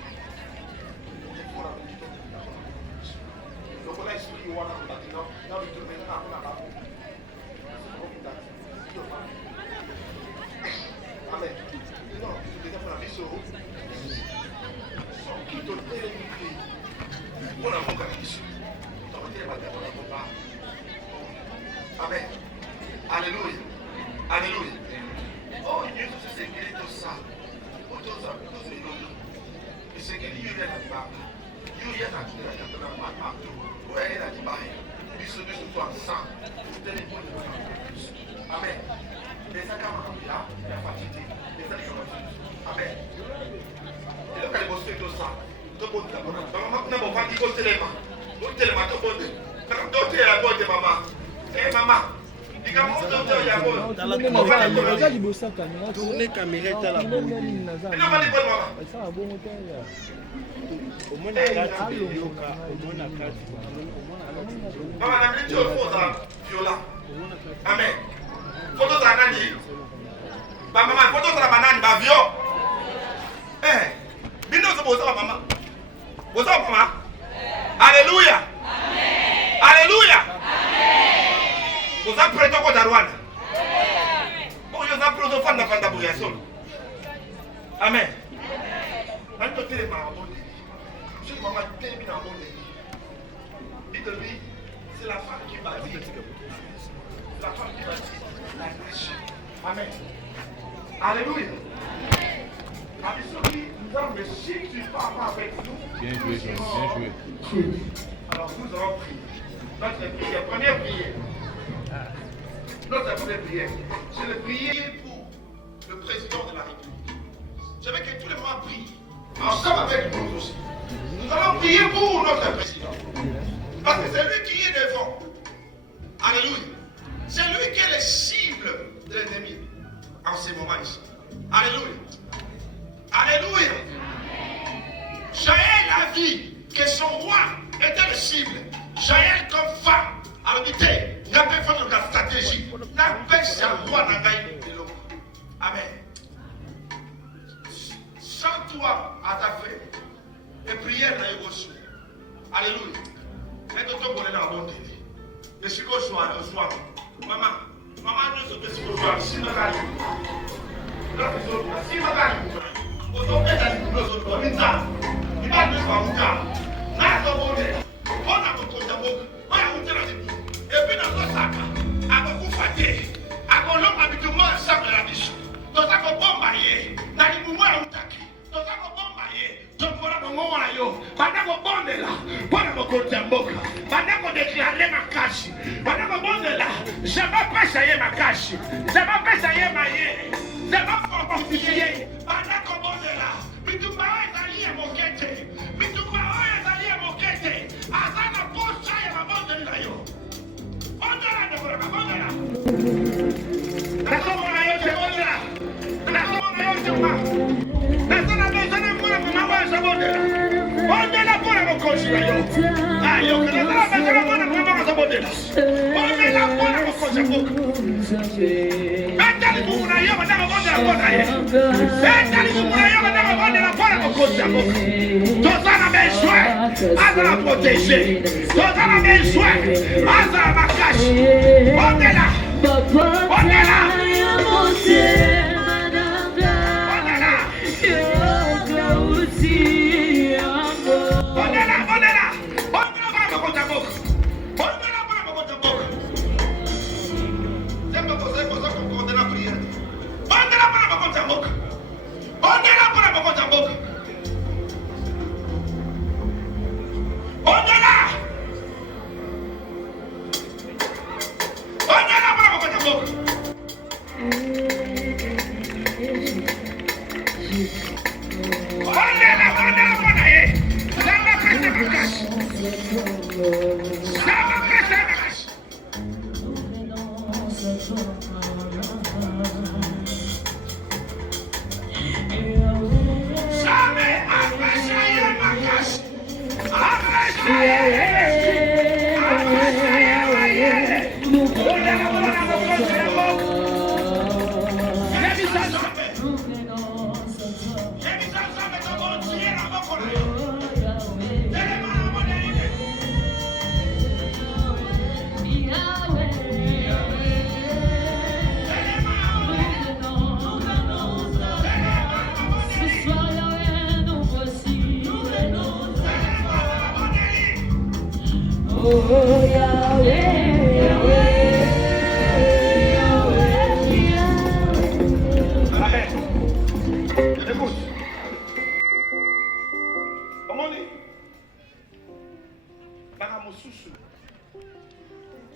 Donc là, il y a un bâtiment. Là, il y a un bâtiment. Amen. Non, je vais faire la vie sur vous. Qui te donne on a mon camion. Amen. Alléluia. Alléluia. Oh, Dieu, c'est ce qu'il est tout ça. Tout ça, tout ça. Et c'est qu'il y a un papa. Il y a un papa. Il y a un papa. Il se met sur toi ensemble. Amen. Les sacraments, là, la fatigué. Les sacraments. Amen. Et donc, elle est postée tout ça. Tout le monde, maman, on a beau faire du côté de maman. Tout le monde, tout le monde. Tout est à la bonne de maman. Eh, maman. Tournez caméra à la bonne. Au moins la carte de Yoka, au moins la carte. Maman, la minute au fond, ça, viola. Amen. Photo de la nani. Maman, photo de la banane, ma vio. Eh, bino se bosa maman. Bosa maman. Alléluia. Alléluia. Vous avez prêté au Rwanda. Bon, vous avez prêté au Fanda Fanda Bouyason. Amen. Maintenant, tu es ma bonne. Je suis maman termine en bonne. Dites-lui, c'est la femme qui bâtit. La femme qui bâtit la riche. Amen. Alléluia. Amis, nous avons le chic du papa avec nous. Bien joué, bien joué. Alors, nous allons prier. Notre prière, première prière. Notre première prière, c'est de prier pour le président de la République. Je veux que tous les gens prient, ensemble avec nous aussi. Nous allons prier pour notre président. Parce que c'est lui qui est devant. Alléluia. C'est lui qui est le cible de l'ennemi en ces moments ici. Alléluia. Alléluia. J'ai la vie que son cible. Jaël comme femme. Alors, dites, n'a pas fait de stratégie. N'a pas fait de loi. Amen. Sans toi à ta fée. Et prière n'a eu reçu. Alléluia. Et que toi, on est dans la bonne télé. Et si qu'on soit au soir, maman, nous sommes des soirs, si nous allons. Si nous allons. Autant que ça, nous sommes dans l'État. Il va nous faire un cas. N'a pas bon délai. On a beaucoup de mots. On a beaucoup de mots. Et puis dans le sac, à beaucoup fatigué. À qu'on l'homme habite au moins ensemble de la mission. Dans ça qu'on bombe ailleurs. N'a dit pour moi un taki. Dans ça qu'on bombe ailleurs. Donc voilà mon mot à yo. Pendant qu'on bombe là. Pendant qu'on compte en boca. Pendant qu'on déclare ma cache. Pendant qu'on bombe là. Je ne vais pas sailler ma cache. Je ne vais pas sailler ma yé. Je ne vais pas fortifier. Pendant qu'on bombe là. Bitumba est allié à mon quête. Bitumba est allié à mon quête. Azana pocha ya mabonde là yo. Bonde là de voilà bonde là. La somme na yo c'est bonde là. La somme na yo c'est pas. La somme na besoin de moi pour m'avoir ça bonde là. Bonde là pour la cocher là yo. Ah yo que la besoin de moi pour m'avoir ça bonde là. Bonde là pour la cocher beaucoup. Mentali pour na yo na bonde là bonde là. Mentali pour na yo na bonde là pour la cocher beaucoup. Toi na besoin. Azana protéger. Toi na besoin. Azana ma cache. Bonde là. Bonde là.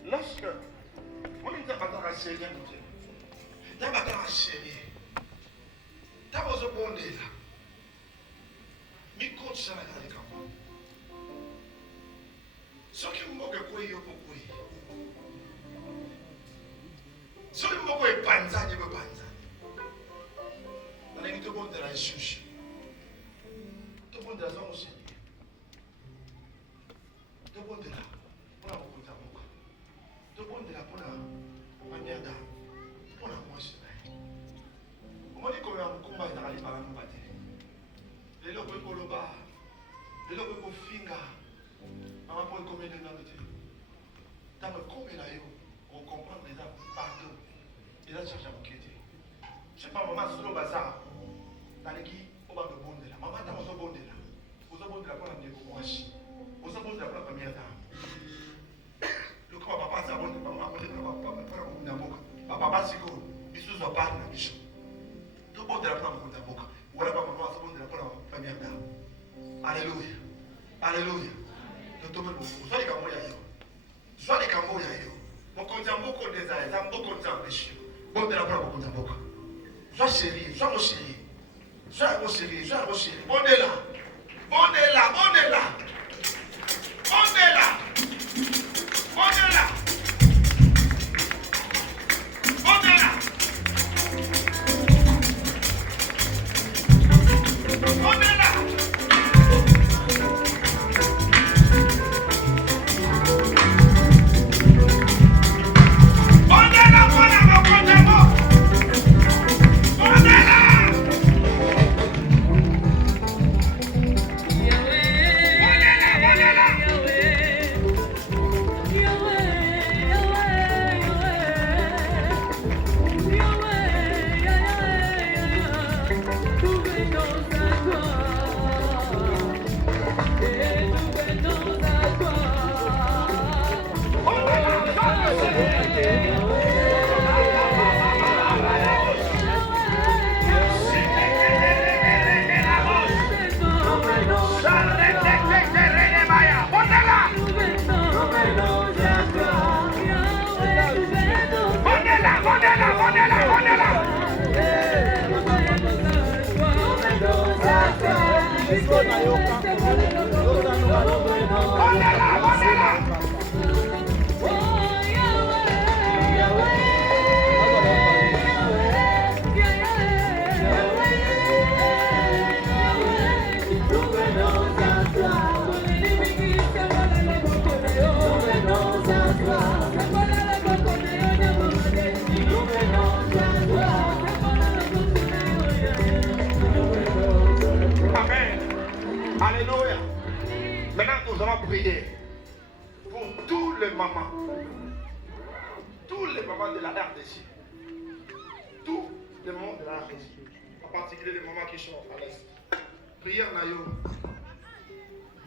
Lorsque on est dans la série, dans la série, dans vos abondés là, mi coach ça là dans les camps. Ce qui me moque quoi yo quoi. Ce qui me moque panza de panza. Dans les tout monde de la sushi. Tout le monde de la zone aussi. Tout le monde de là. On a beaucoup de temps. Tout le monde de là pour la manière d'art. Pour la moitié. On dit qu'on a un combat dans les parents nous battre. Les locaux pour le bas. Les locaux pour finger. Maman pour combien de temps de dans le combien là on comprend les gens partout. Et là cherche à vous quitter. Je sais pas maman sur le bazar. Dans les qui on va de bon de là. Maman dans au bon de là. Au bon de là pour la négociation. Au bon de là pour la première dame. Le corps papa ça bon maman pour le papa papa c'est quoi? Il se soit pas na bicho. Tout bon de la pour la boca. Voilà papa maman ça bon de la pour la première dame. Alléluia. Alléluia. Nous tombe beaucoup. Soit les camoya yo. Soit les camoya yo. Mon compte en beaucoup des ailes, ça beaucoup de temps péché. Bon de la pour la compte en beaucoup. Sois sérieux, sois sérieux. Sois sérieux, sois sérieux. Bon de là. Bon de là, bon de là. Bon de là. Bon de là. Bon de là. Bon de là. Alléluia. Maintenant, nous allons prier pour tous les mamans de la RDC. Tous les mamans de la RDC. En particulier les mamans qui sont à l'Est. Prière Nayo.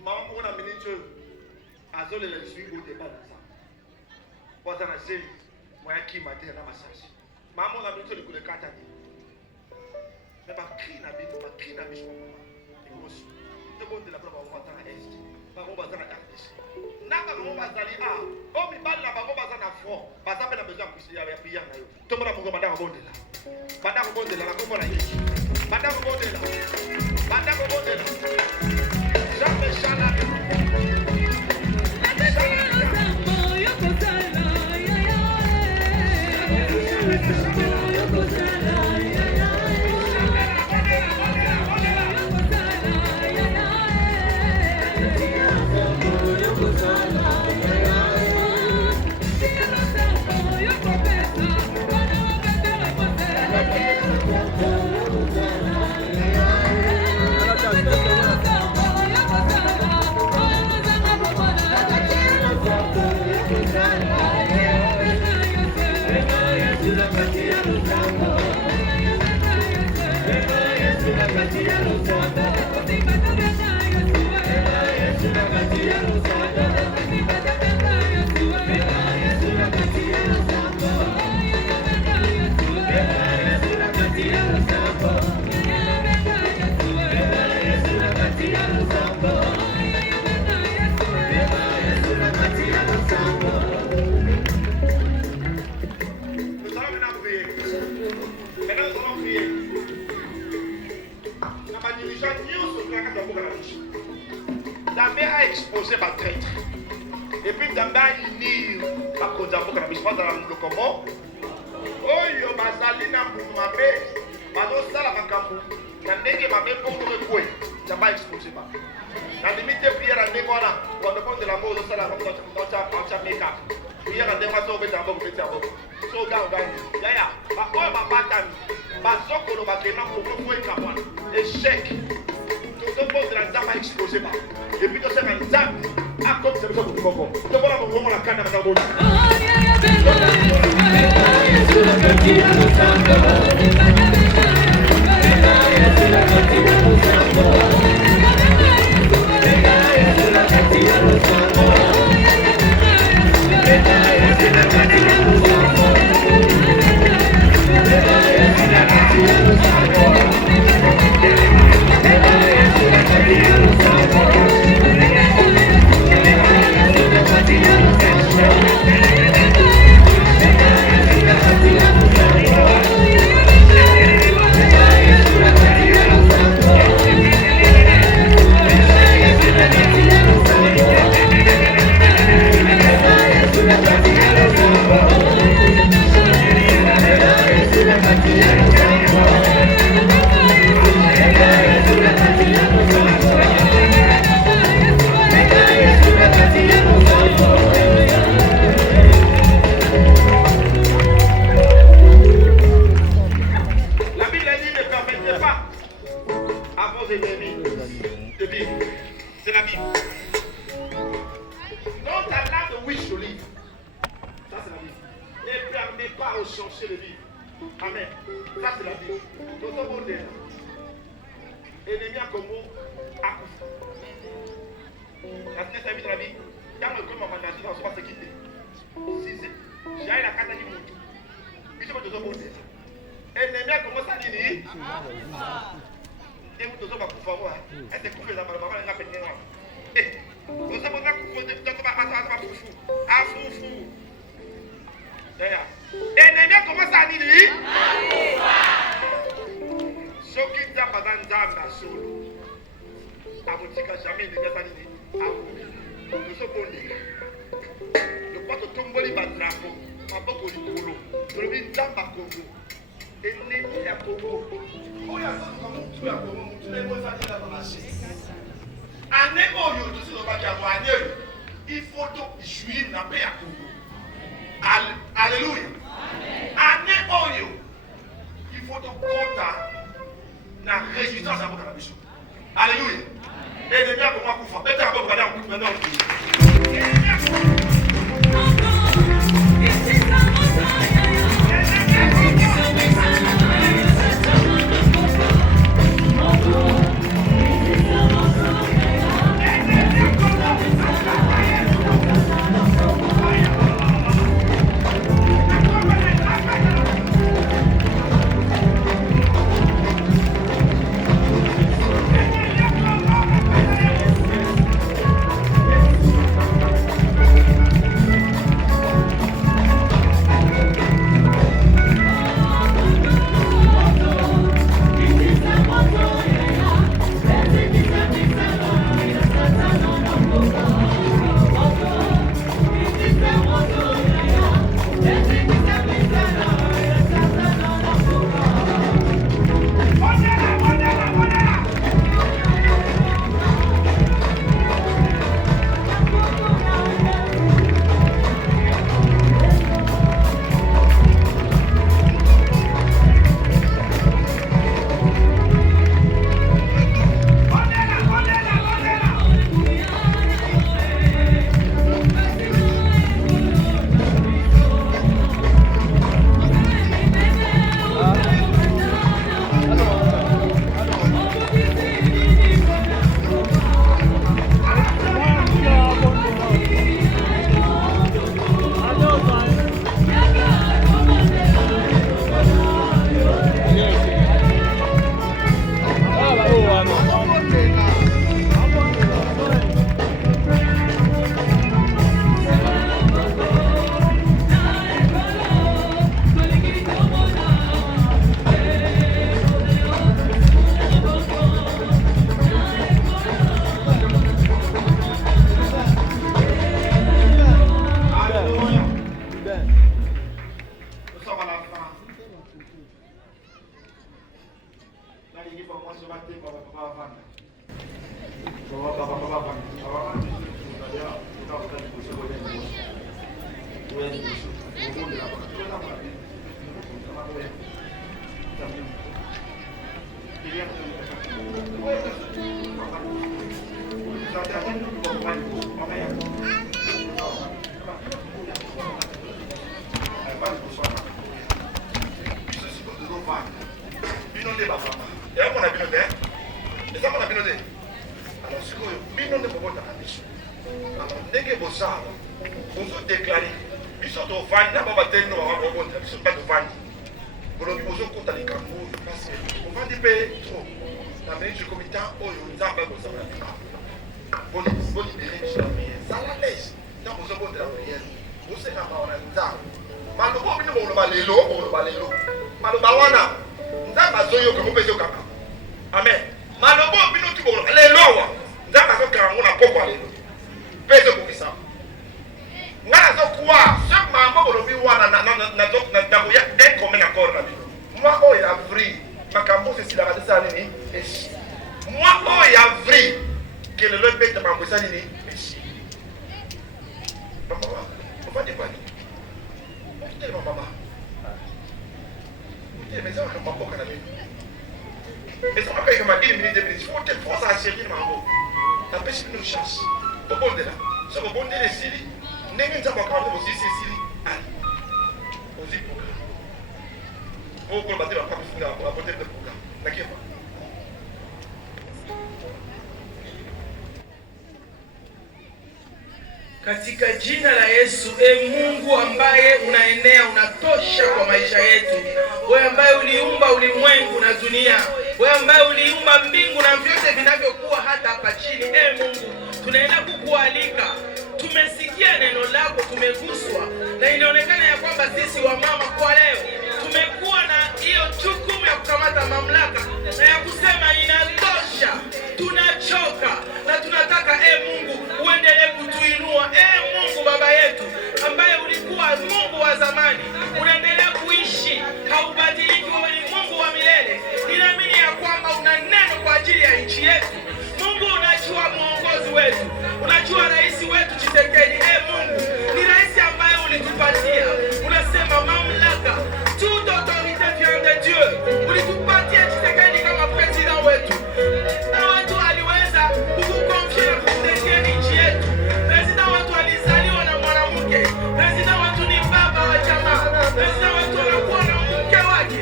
Maman, on a mené Dieu. Azol et les suivre au débat dans ça. Pour ça, c'est moi qui m'a dit à la massage. Maman, on a mené Dieu le coup de 4 années. Mais ma crie n'a pas de maman. Tout le monde de la preuve va à l'Est. Va à RDC. Naka ko bazali a o mi balla ba ko bazana fo bazabe na besoin kusiya ya prière na yo to mona mungo banda ko bondela la ko mona yesu banda ko bondela jamais chala Dambé a exposé ma traître. Et puis Dambé a uni ma kodambo quand je passe dans le comment. Oh yo bazali na mumame. Bazo sala makambu. Na ndenge mabe pour le coué. Dambé a exposé ma. La limite prière à ndengona. Quand on parle de la mort, ça la comme dans make-up. Prière à ndengona so be tambo be tambo. So ga ya. Ba ko ba batami. Ba sokolo ba kena ko ko e kapana. Échec. Tout le monde de la dame a explosé. Et puis, tout ça, la dame a comme ça, tout le monde. Tout le monde a la canne à la bonne. C'est la Bible. Don't allow the wish to live. Ça c'est la Bible. Ne permets pas aux changer de vivre. Amen. Ça c'est la Bible. Dans ton monde, ennemi à Congo, à Koufa. Parce que ça vit dans la Bible. Quand le grand m'a dit, on se va se quitter. Si j'ai la carte du monde. Puis je vais dans ton monde. Ennemi à Congo, ça dit. Et vous devez vous faire voir. Est-ce que vous faites la maman la pété là? Eh, vous avez besoin que vous faites à foufou. À foufou. D'ailleurs. Et Némia commence à dire. soki nzamba za nzambe asolo akotika jamais ndengasa nini akomi tosokondeka lokwa totomboli badrapo maboko likolo tolobi nzamba kongo ennemi ya kongo oyo azoluka motu ya kongo motu na ebozalila bamashe ane oyo tosilobaki yango ane oyo il faut tojuire na mpe ya kongo. Alléluia. Ane oyo il faut tokota na résistance ya mboka na biso. Alléluia. Ennemi ya kongo akufa bete ya kongo bana okufa na okufa. Amen. Malobo bino tu bolo lelo wa nzamba ko karango na poko lelo. Pese ko kisa. Ngana zo kwa se mambo bolo bi wana na damu ya den comme na corps na bino. Moi o ya free makambo se sila kadisa nini? Eshi. Moi o ya free que le lebe de mambo sa nini? Eshi. Mama, on va dépanner. On dit mama. Mais ça va comme mambo kana bino. Mais ça va pas comme une minute de minutes. Il faut te forcer à servir mambo. La pêche nous chasse. Au bon de là. Ça va bon de les Syrie. N'est-ce pas quand vous aussi c'est Syrie. Allez. On dit pour ça. On va battre la femme pour la porter de pour ça. N'inquiète pas. Katika jina la Yesu, Mungu ambaye unaenea unatosha kwa maisha yetu. Wewe ambaye uliumba ulimwengu na dunia. Wewe ambaye uliumba mbingu na vyote vinavyokuwa hata hapa chini. Mungu, tunaenda kukualika. Tumesikia neno lako, tumeguswa. Na inaonekana ya kwamba sisi wamama kwa leo tumekuwa na hiyo jukumu ya kukamata mamlaka na ya kusema inatosha, tunachoka na tunataka Mungu uendelee kutuinua. Mungu Baba yetu ambaye ulikuwa Mungu wa zamani, unaendelea kuishi, haubadiliki, wewe ni Mungu wa milele. Ninaamini ya kwamba una neno kwa ajili ya nchi yetu. Mungu, unajua mwongozi wetu, unajua rais wetu Tshisekedi. Mungu, ni rais ambaye ulitupatia, unasema mamlaka, toute autorité vient de Dieu. Ulitupatia Tshisekedi kama president wetu, na watu aliweza kukukonfia na kutetea nchi yetu. President wetu alizaliwa na mwanamke, president wetu ni baba wa jamaa, president wetu anakuwa na mke wake.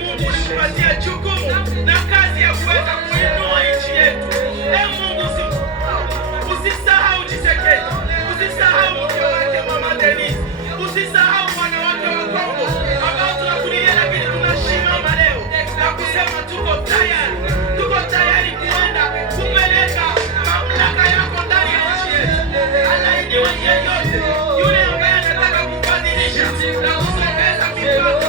Mungu, ulitupatia jukumu na kazi ya kuweza kuinua nchi yetu. Mungu, usisahau Tshisekedi, usisahau mke wake Mama Denise, usisahau wanawake wa Kongo ambao tunakulilia, lakini tunashimama leo na kusema tuko tayari kuenda kupeleka mamlaka yako ndani ya nchi yetu. Alaidiwe yeyote yule ambaye anataka kubadilisha na kusogeza mipaka,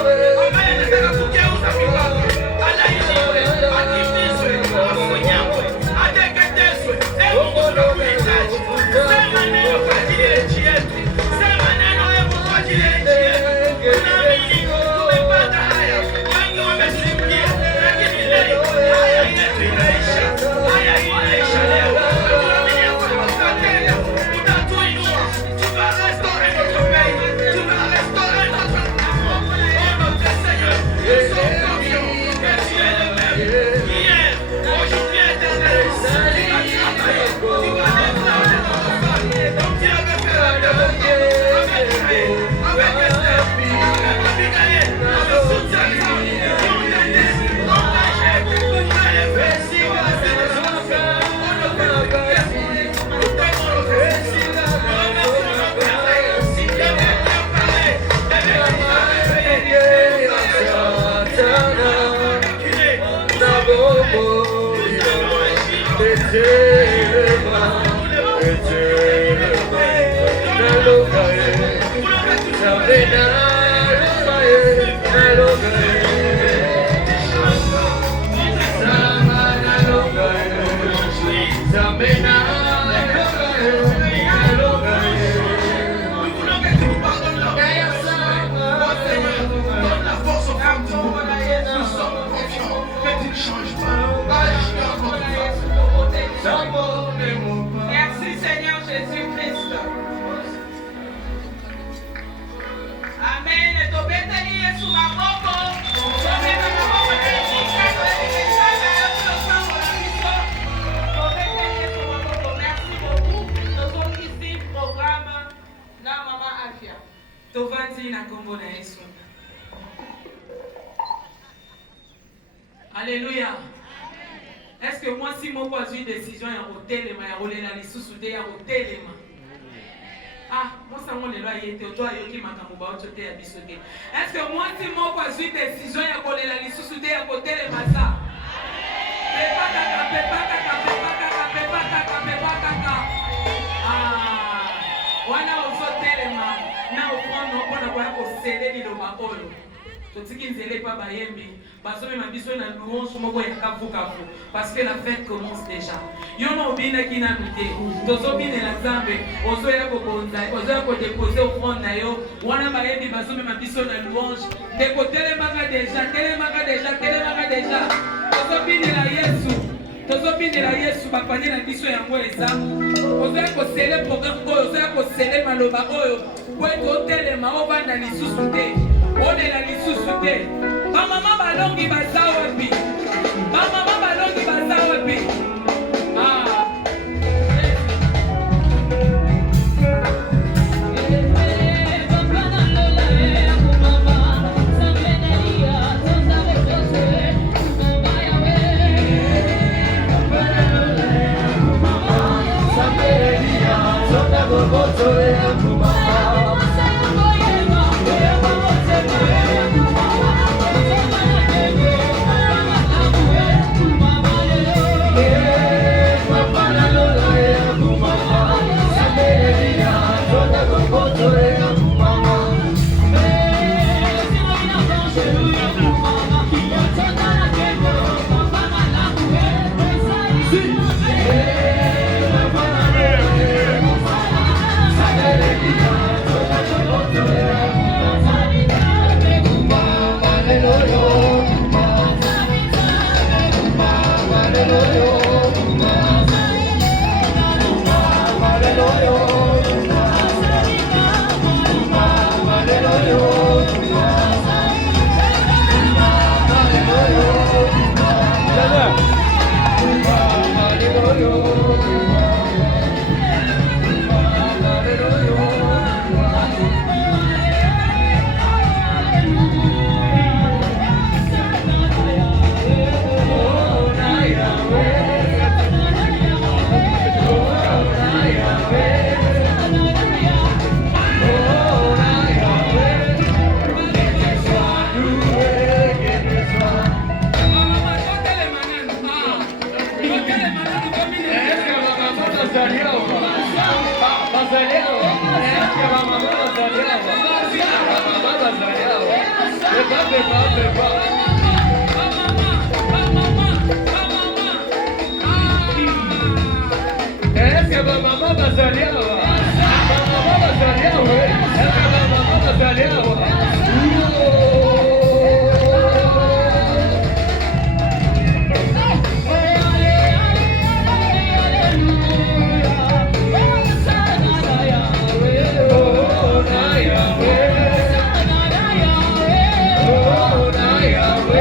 ambaye anataka kugeuza mipaka, alaidiwe, akimbizwe, afunyangwe, ateketezwe. Mungu, tunakuhitaji. Sema neno kwa ajili ya nchi yetu, sema neno kwa ajili ya nchi yetu. Tunaamini tumepata haya, wengi wametusikia, lakini leo haya yetu inaisha, haya inaisha leo. Tunaamini ya kwamba utatenda, utatuinua, tutarestore notre pays, tutarestore notre notre Seigneur. Nous sommes confiants que tu es le même, hier, aujourd'hui, éternel. Tu vas travailler, tu vas défendre notre femme, comme tu avais fait avec Jaël, avec Esther, avec Abigail, avec toutes ces femmes qui ont été engagées pour élever la vie de son frère. On ne peut pas faire. Nous t'aimons le Père. Nous remercions le Père. Il y avait bien parlé, il y avait bien réveillé. Merci Seigneur Jésus-Christ. Amen. Tobeteli Yesu maboko. Tobeta maboko na chika. Tobeta Yesu maboko na biso. Tobeteli Yesu maboko. Merci beaucoup. Nous sommes ici programme na Mama Afia. Tovandi na kombo na Yesu. Alléluia. Est-ce que moi si moi j'ai une décision ya hotelema ya olela lisusu te ya hotelema? Moi ça mon lelo ayete otoa yoki makambo ba otote ya biso te. Est-ce que moi si moi j'ai une décision ya olela lisusu te ya hotelema ça? Wana ozotelema na okono mpona koya kosele liloba oyo. Totiki nzele pa bayembi bazobe mabiso na louange moko ya kavukavu parce que la fête commence déjà. Yo no bina kina mite tozo bina la zambe ozo ya kobonza ozo ya kodeposer offrande na yo wana bayembi bazobe mabiso na louange de kotele maka déjà tozo bina la Yesu tozobindela Yesu bapanye na biso yango eza ozoya kosele programme oyo ozoya kosele maloba oyo po totelema ovanda lisusu te olela lisusu te. Bamama balongi baza wapi? Yeah. Yahweh.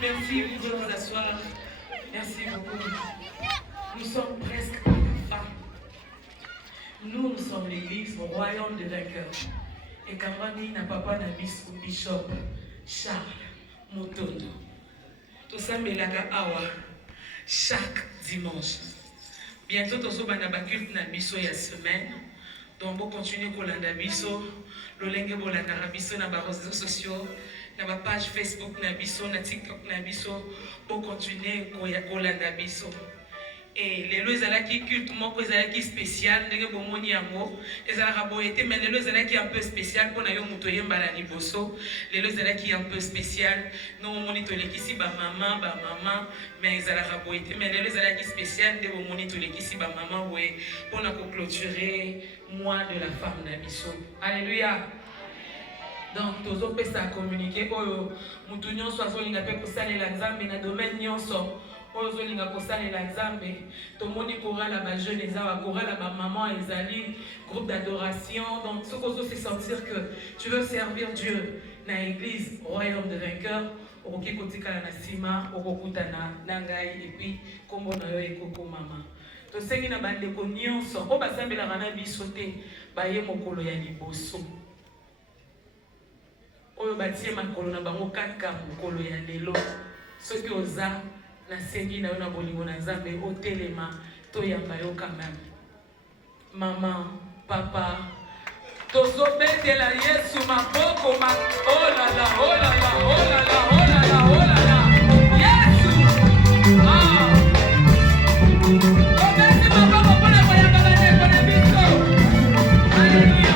Merci, vous pouvez vous asseoir. Merci beaucoup. Nous sommes presque à la fin. Nous sommes l'église au royaume des vainqueurs. Et Kamani n'a papa n'a bishop Charles Motondo. Tout ça me laga awa chaque dimanche. Bientôt tout ça bana bakult na biso ya semaine. Donc on continue kolanda biso, lolenge bolanda biso na ba réseaux sociaux. Na ma page Facebook na biso na TikTok na biso pour continuer kolanda biso et les lois ezalaki culte moko ezalaki spécial ndenge bomoni yango ezalaka boyete mais les lois ezalaki un peu spécial pour na yo moto yemba na liboso les lois ezalaki un peu spécial non moni tolekisi ba maman mais ezalaka boyete mais les lois ezalaki spécial ndenge bomoni tolekisi ba maman boye pour na ko clôturer mois de la femme na biso. Alléluia. Donc, tous les gens communiquer que nous tous azolinga pe kosalela nzambe na domaine nyonso oyo azolinga kosalela nzambe tomoni chorale ba jeune ezala chorale ba maman ezali groupe d'adoration. Donc ce qu'on se sentir que tu veux servir Dieu na église royaume de vainqueurs okoki kotikala na sima okokutana na ngai et puis kombo na yo ekoko mama tosengi na bandeko nyonso o basambelaka na biso te baye mokolo ya liboso oyo batie makolo na bango kaka mokolo ya lelo soki oza na sengi na yo na bolingo na nzambe otelema toyamba yo quand même. Mama, papa, tozobetela Yesu maboko oh là là, oh là là, oh là là, oh là là, oh là là. Yesu! Obeti maboko pona koyamba bandeko na biso. Alléluia.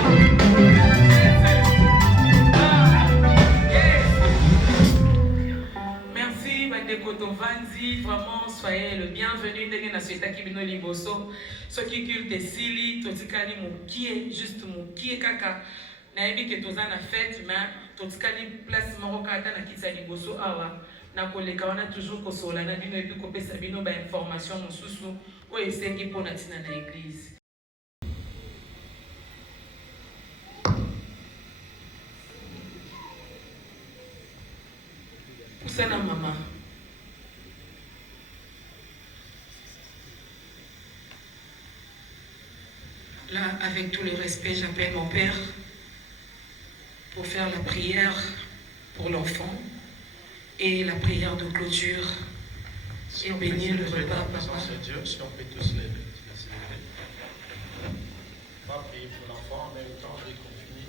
Vraiment, soyez le bienvenu. Ndenge na sueta kibino liboso. Ce qui culte sili, totikali mukie, juste mukie kaka. Na ebi ke toza na fête, mais totikali place moroka ata na kitsa liboso awa. Na koleka wana toujours kosola na bino ebi kopesa bino ba information mosusu o esengi pona tina na église. Poussana maman. Là, avec tout le respect, j'appelle mon père pour faire la prière pour l'enfant et la prière de clôture et bénir le repas. Papa. Dieu, si on peut tous les célébrer. On va prier pour l'enfant, mais le temps dès qu'on finit,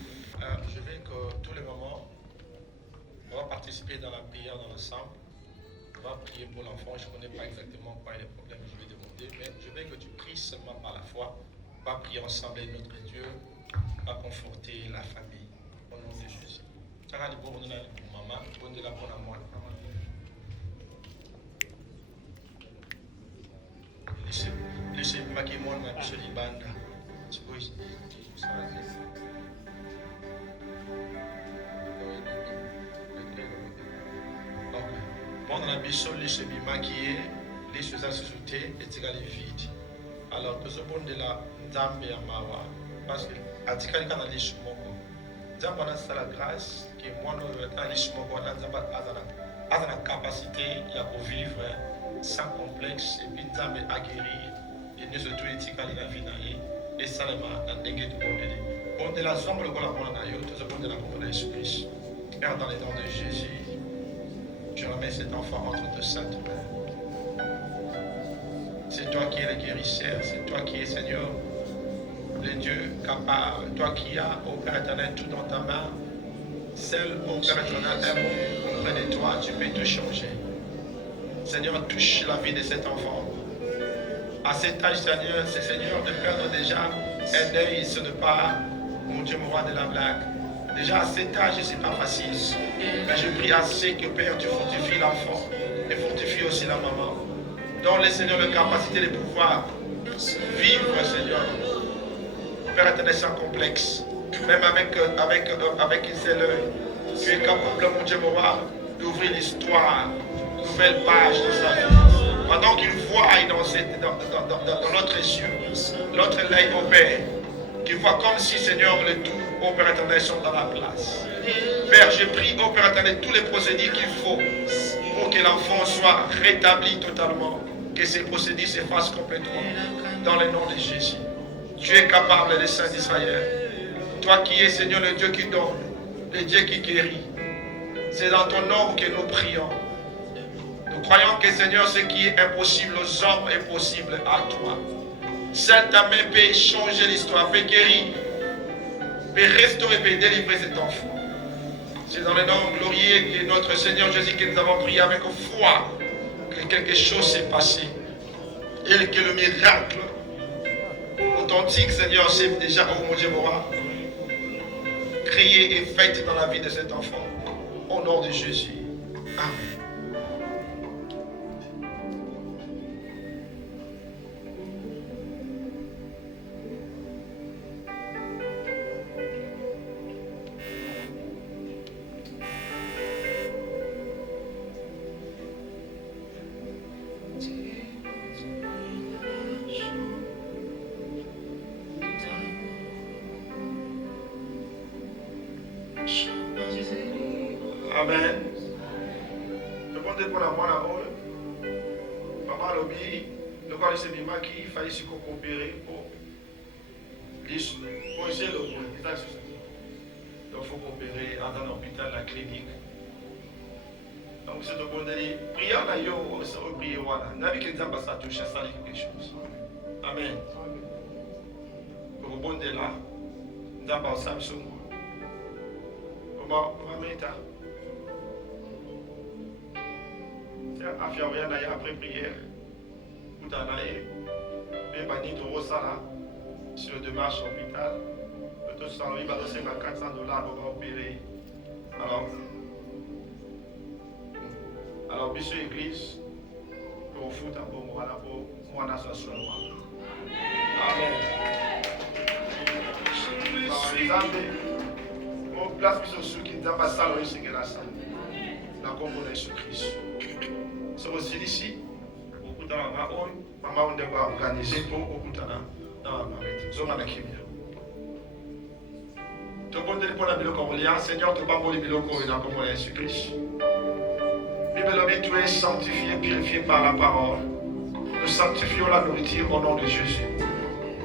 je veux que tous les mamans, on va participer dans la prière dans l'ensemble. On va prier pour l'enfant. Je ne connais pas exactement quoi est le problème, je vais demander, mais je veux que tu pries seulement par la foi. On va prier ensemble et notre Dieu va conforter la famille. Au nom de Jésus. Maman, bonne la bonne à moi. Laissez-moi qui m'en a mis libanda. Bon, on a mis sur les chemins maquillés, les choses à se sauter et tirer les vides. Alors que ce bon de la Nzambe ya mawa parce que atikali kana lishi moko Nzambe ana la grâce que moi nous kana lishi moko na Nzambe azana capacité ya vivre sans complexe et puis Nzambe a guéri et nous surtout etikali na vie na ye et salama na ndenge du bon de la zombe le kola mona na yo tout ce bon de la communauté de Jésus-Christ. Père, dans les noms de Jésus, je remets cet enfant entre tes saintes mains. C'est toi qui es le guérisseur, c'est toi qui es Seigneur, le Dieu capable, toi qui as, ô Père éternel, tout dans ta main. Seul, ô Père éternel, un mot près de toi, tu peux tout changer. Seigneur, touche la vie de cet enfant. À cet âge, Seigneur, c'est Seigneur de perdre déjà un œil, ce n'est pas, mon Dieu, mon roi de la blague, Déjà à cet âge, ce n'est pas facile. Mais je prie assez que Père, tu fortifies l'enfant et fortifie aussi la maman. Donne-les, Seigneur, la capacité de pouvoir vivre, Seigneur. Père éternel, sans complexe. Même avec une seule œil. Tu es capable, mon Dieu, mon roi, d'ouvrir l'histoire, une nouvelle page de sa vie. Pendant qu'il voit dans notre yeux, notre œil au Père, qu'il voit comme si, Seigneur, le tout, ô Père éternel, sont dans la place. Père, je prie, ô Père éternel, tous les procédés qu'il faut pour que l'enfant soit rétabli totalement, que ces procédés s'effacent complètement, dans le nom de Jésus. Tu es capable, le Saint d'Israël. Toi qui es, Seigneur, le Dieu qui donne, le Dieu qui guérit. C'est dans ton nom que nous prions. Nous croyons que, Seigneur, ce qui est impossible aux hommes est possible à toi. Seule ta main peut changer l'histoire, peut guérir, peut restaurer, peut délivrer cet enfant. C'est dans le nom glorieux de notre Seigneur Jésus que nous avons prié avec foi que quelque chose s'est passé et que le miracle authentique, Seigneur, c'est déjà, oh mon Dieu, créé et fait dans la vie de cet enfant. Au nom de Jésus. Amen. Amen. Je compte pour la bonne amour. Maman Lobi, le corps de ce bima qui fallait se coopérer pour essayer le rôle. Donc il faut coopérer dans l'hôpital, la clinique. Donc c'est de bon délire. Prière là, yo, c'est au prier voilà. N'a vu que nous avons ça touché ça quelque chose. Amen. Pour bon délire là, nous avons Samsung. Comment on va mettre affaire rien d'ailleurs après prière. Tout à l'heure, mais banni de Rosala sur le démarche hôpital. Le taux de sang, il va donner $400 pour opérer. Alors, monsieur l'église, pour foutre un bon mot là pour moi, on a ça seulement. Amen. Par exemple, on place sur ceux qui n'ont pas ça, c'est que la salle. La communauté de Christ. C'est aussi ici, beaucoup de maman, on doit organiser pour beaucoup de temps dans la marmite. Zoma la kimia. Tout le monde est pour la Bible comme lien. Seigneur, tu pas pour les Bible comme dans la communauté de Christ. Bible, tu es sanctifié, purifié par la parole. Nous sanctifions la nourriture au nom de Jésus.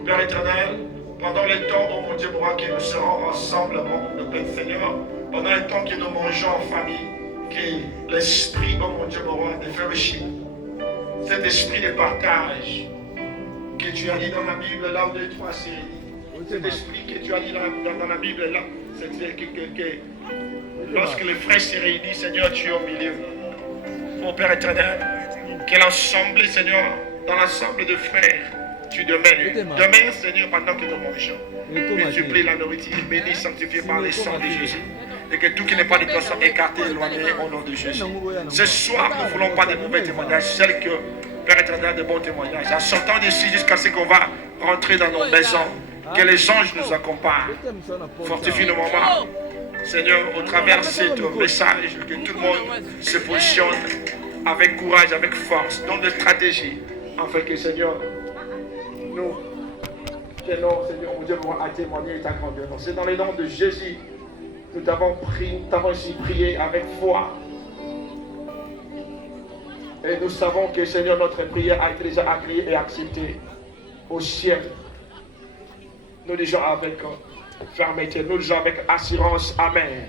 Père éternel, pendant le temps, oh mon Dieu, que nous serons ensemble, mon Père Seigneur, pendant le temps que nous mangeons en famille, que l'esprit, oh mon Dieu, mon roi, de fellowship, cet esprit de partage que tu as dit dans la Bible, là où les trois s'est réunis, cet esprit que tu as dit dans la Bible, là, c'est que lorsque les frères s'est réunis, Seigneur, tu es au milieu. Mon Père éternel, que l'ensemble, Seigneur, dans l'ensemble de frères, tu demeures. Demeure, Seigneur, pendant que nous mangeons. Et tu pries la nourriture, bénie, sanctifiée par le sang de Jésus. Et que tout qui n'est pas de toi soit écarté, éloigné au nom de Jésus. Ce soir, nous ne voulons pas de mauvais témoignages, celles que Père éternel, de bons témoignages. En sortant d'ici jusqu'à ce qu'on va rentrer dans nos maisons, que les anges nous accompagnent. Fortifie nos moments. Seigneur, au travers de ce message, que tout le monde se positionne avec courage, avec force, dans notre stratégie, afin que, Seigneur, nous tenons, Seigneur, mon Dieu, pour témoigner ta grandeur. C'est dans le nom de Jésus. Nous t'avons aussi prié avec foi. Et nous savons que, Seigneur, notre prière a été déjà agréée et acceptée au ciel. Nous disons avec fermeté, nous disons avec assurance. Amen.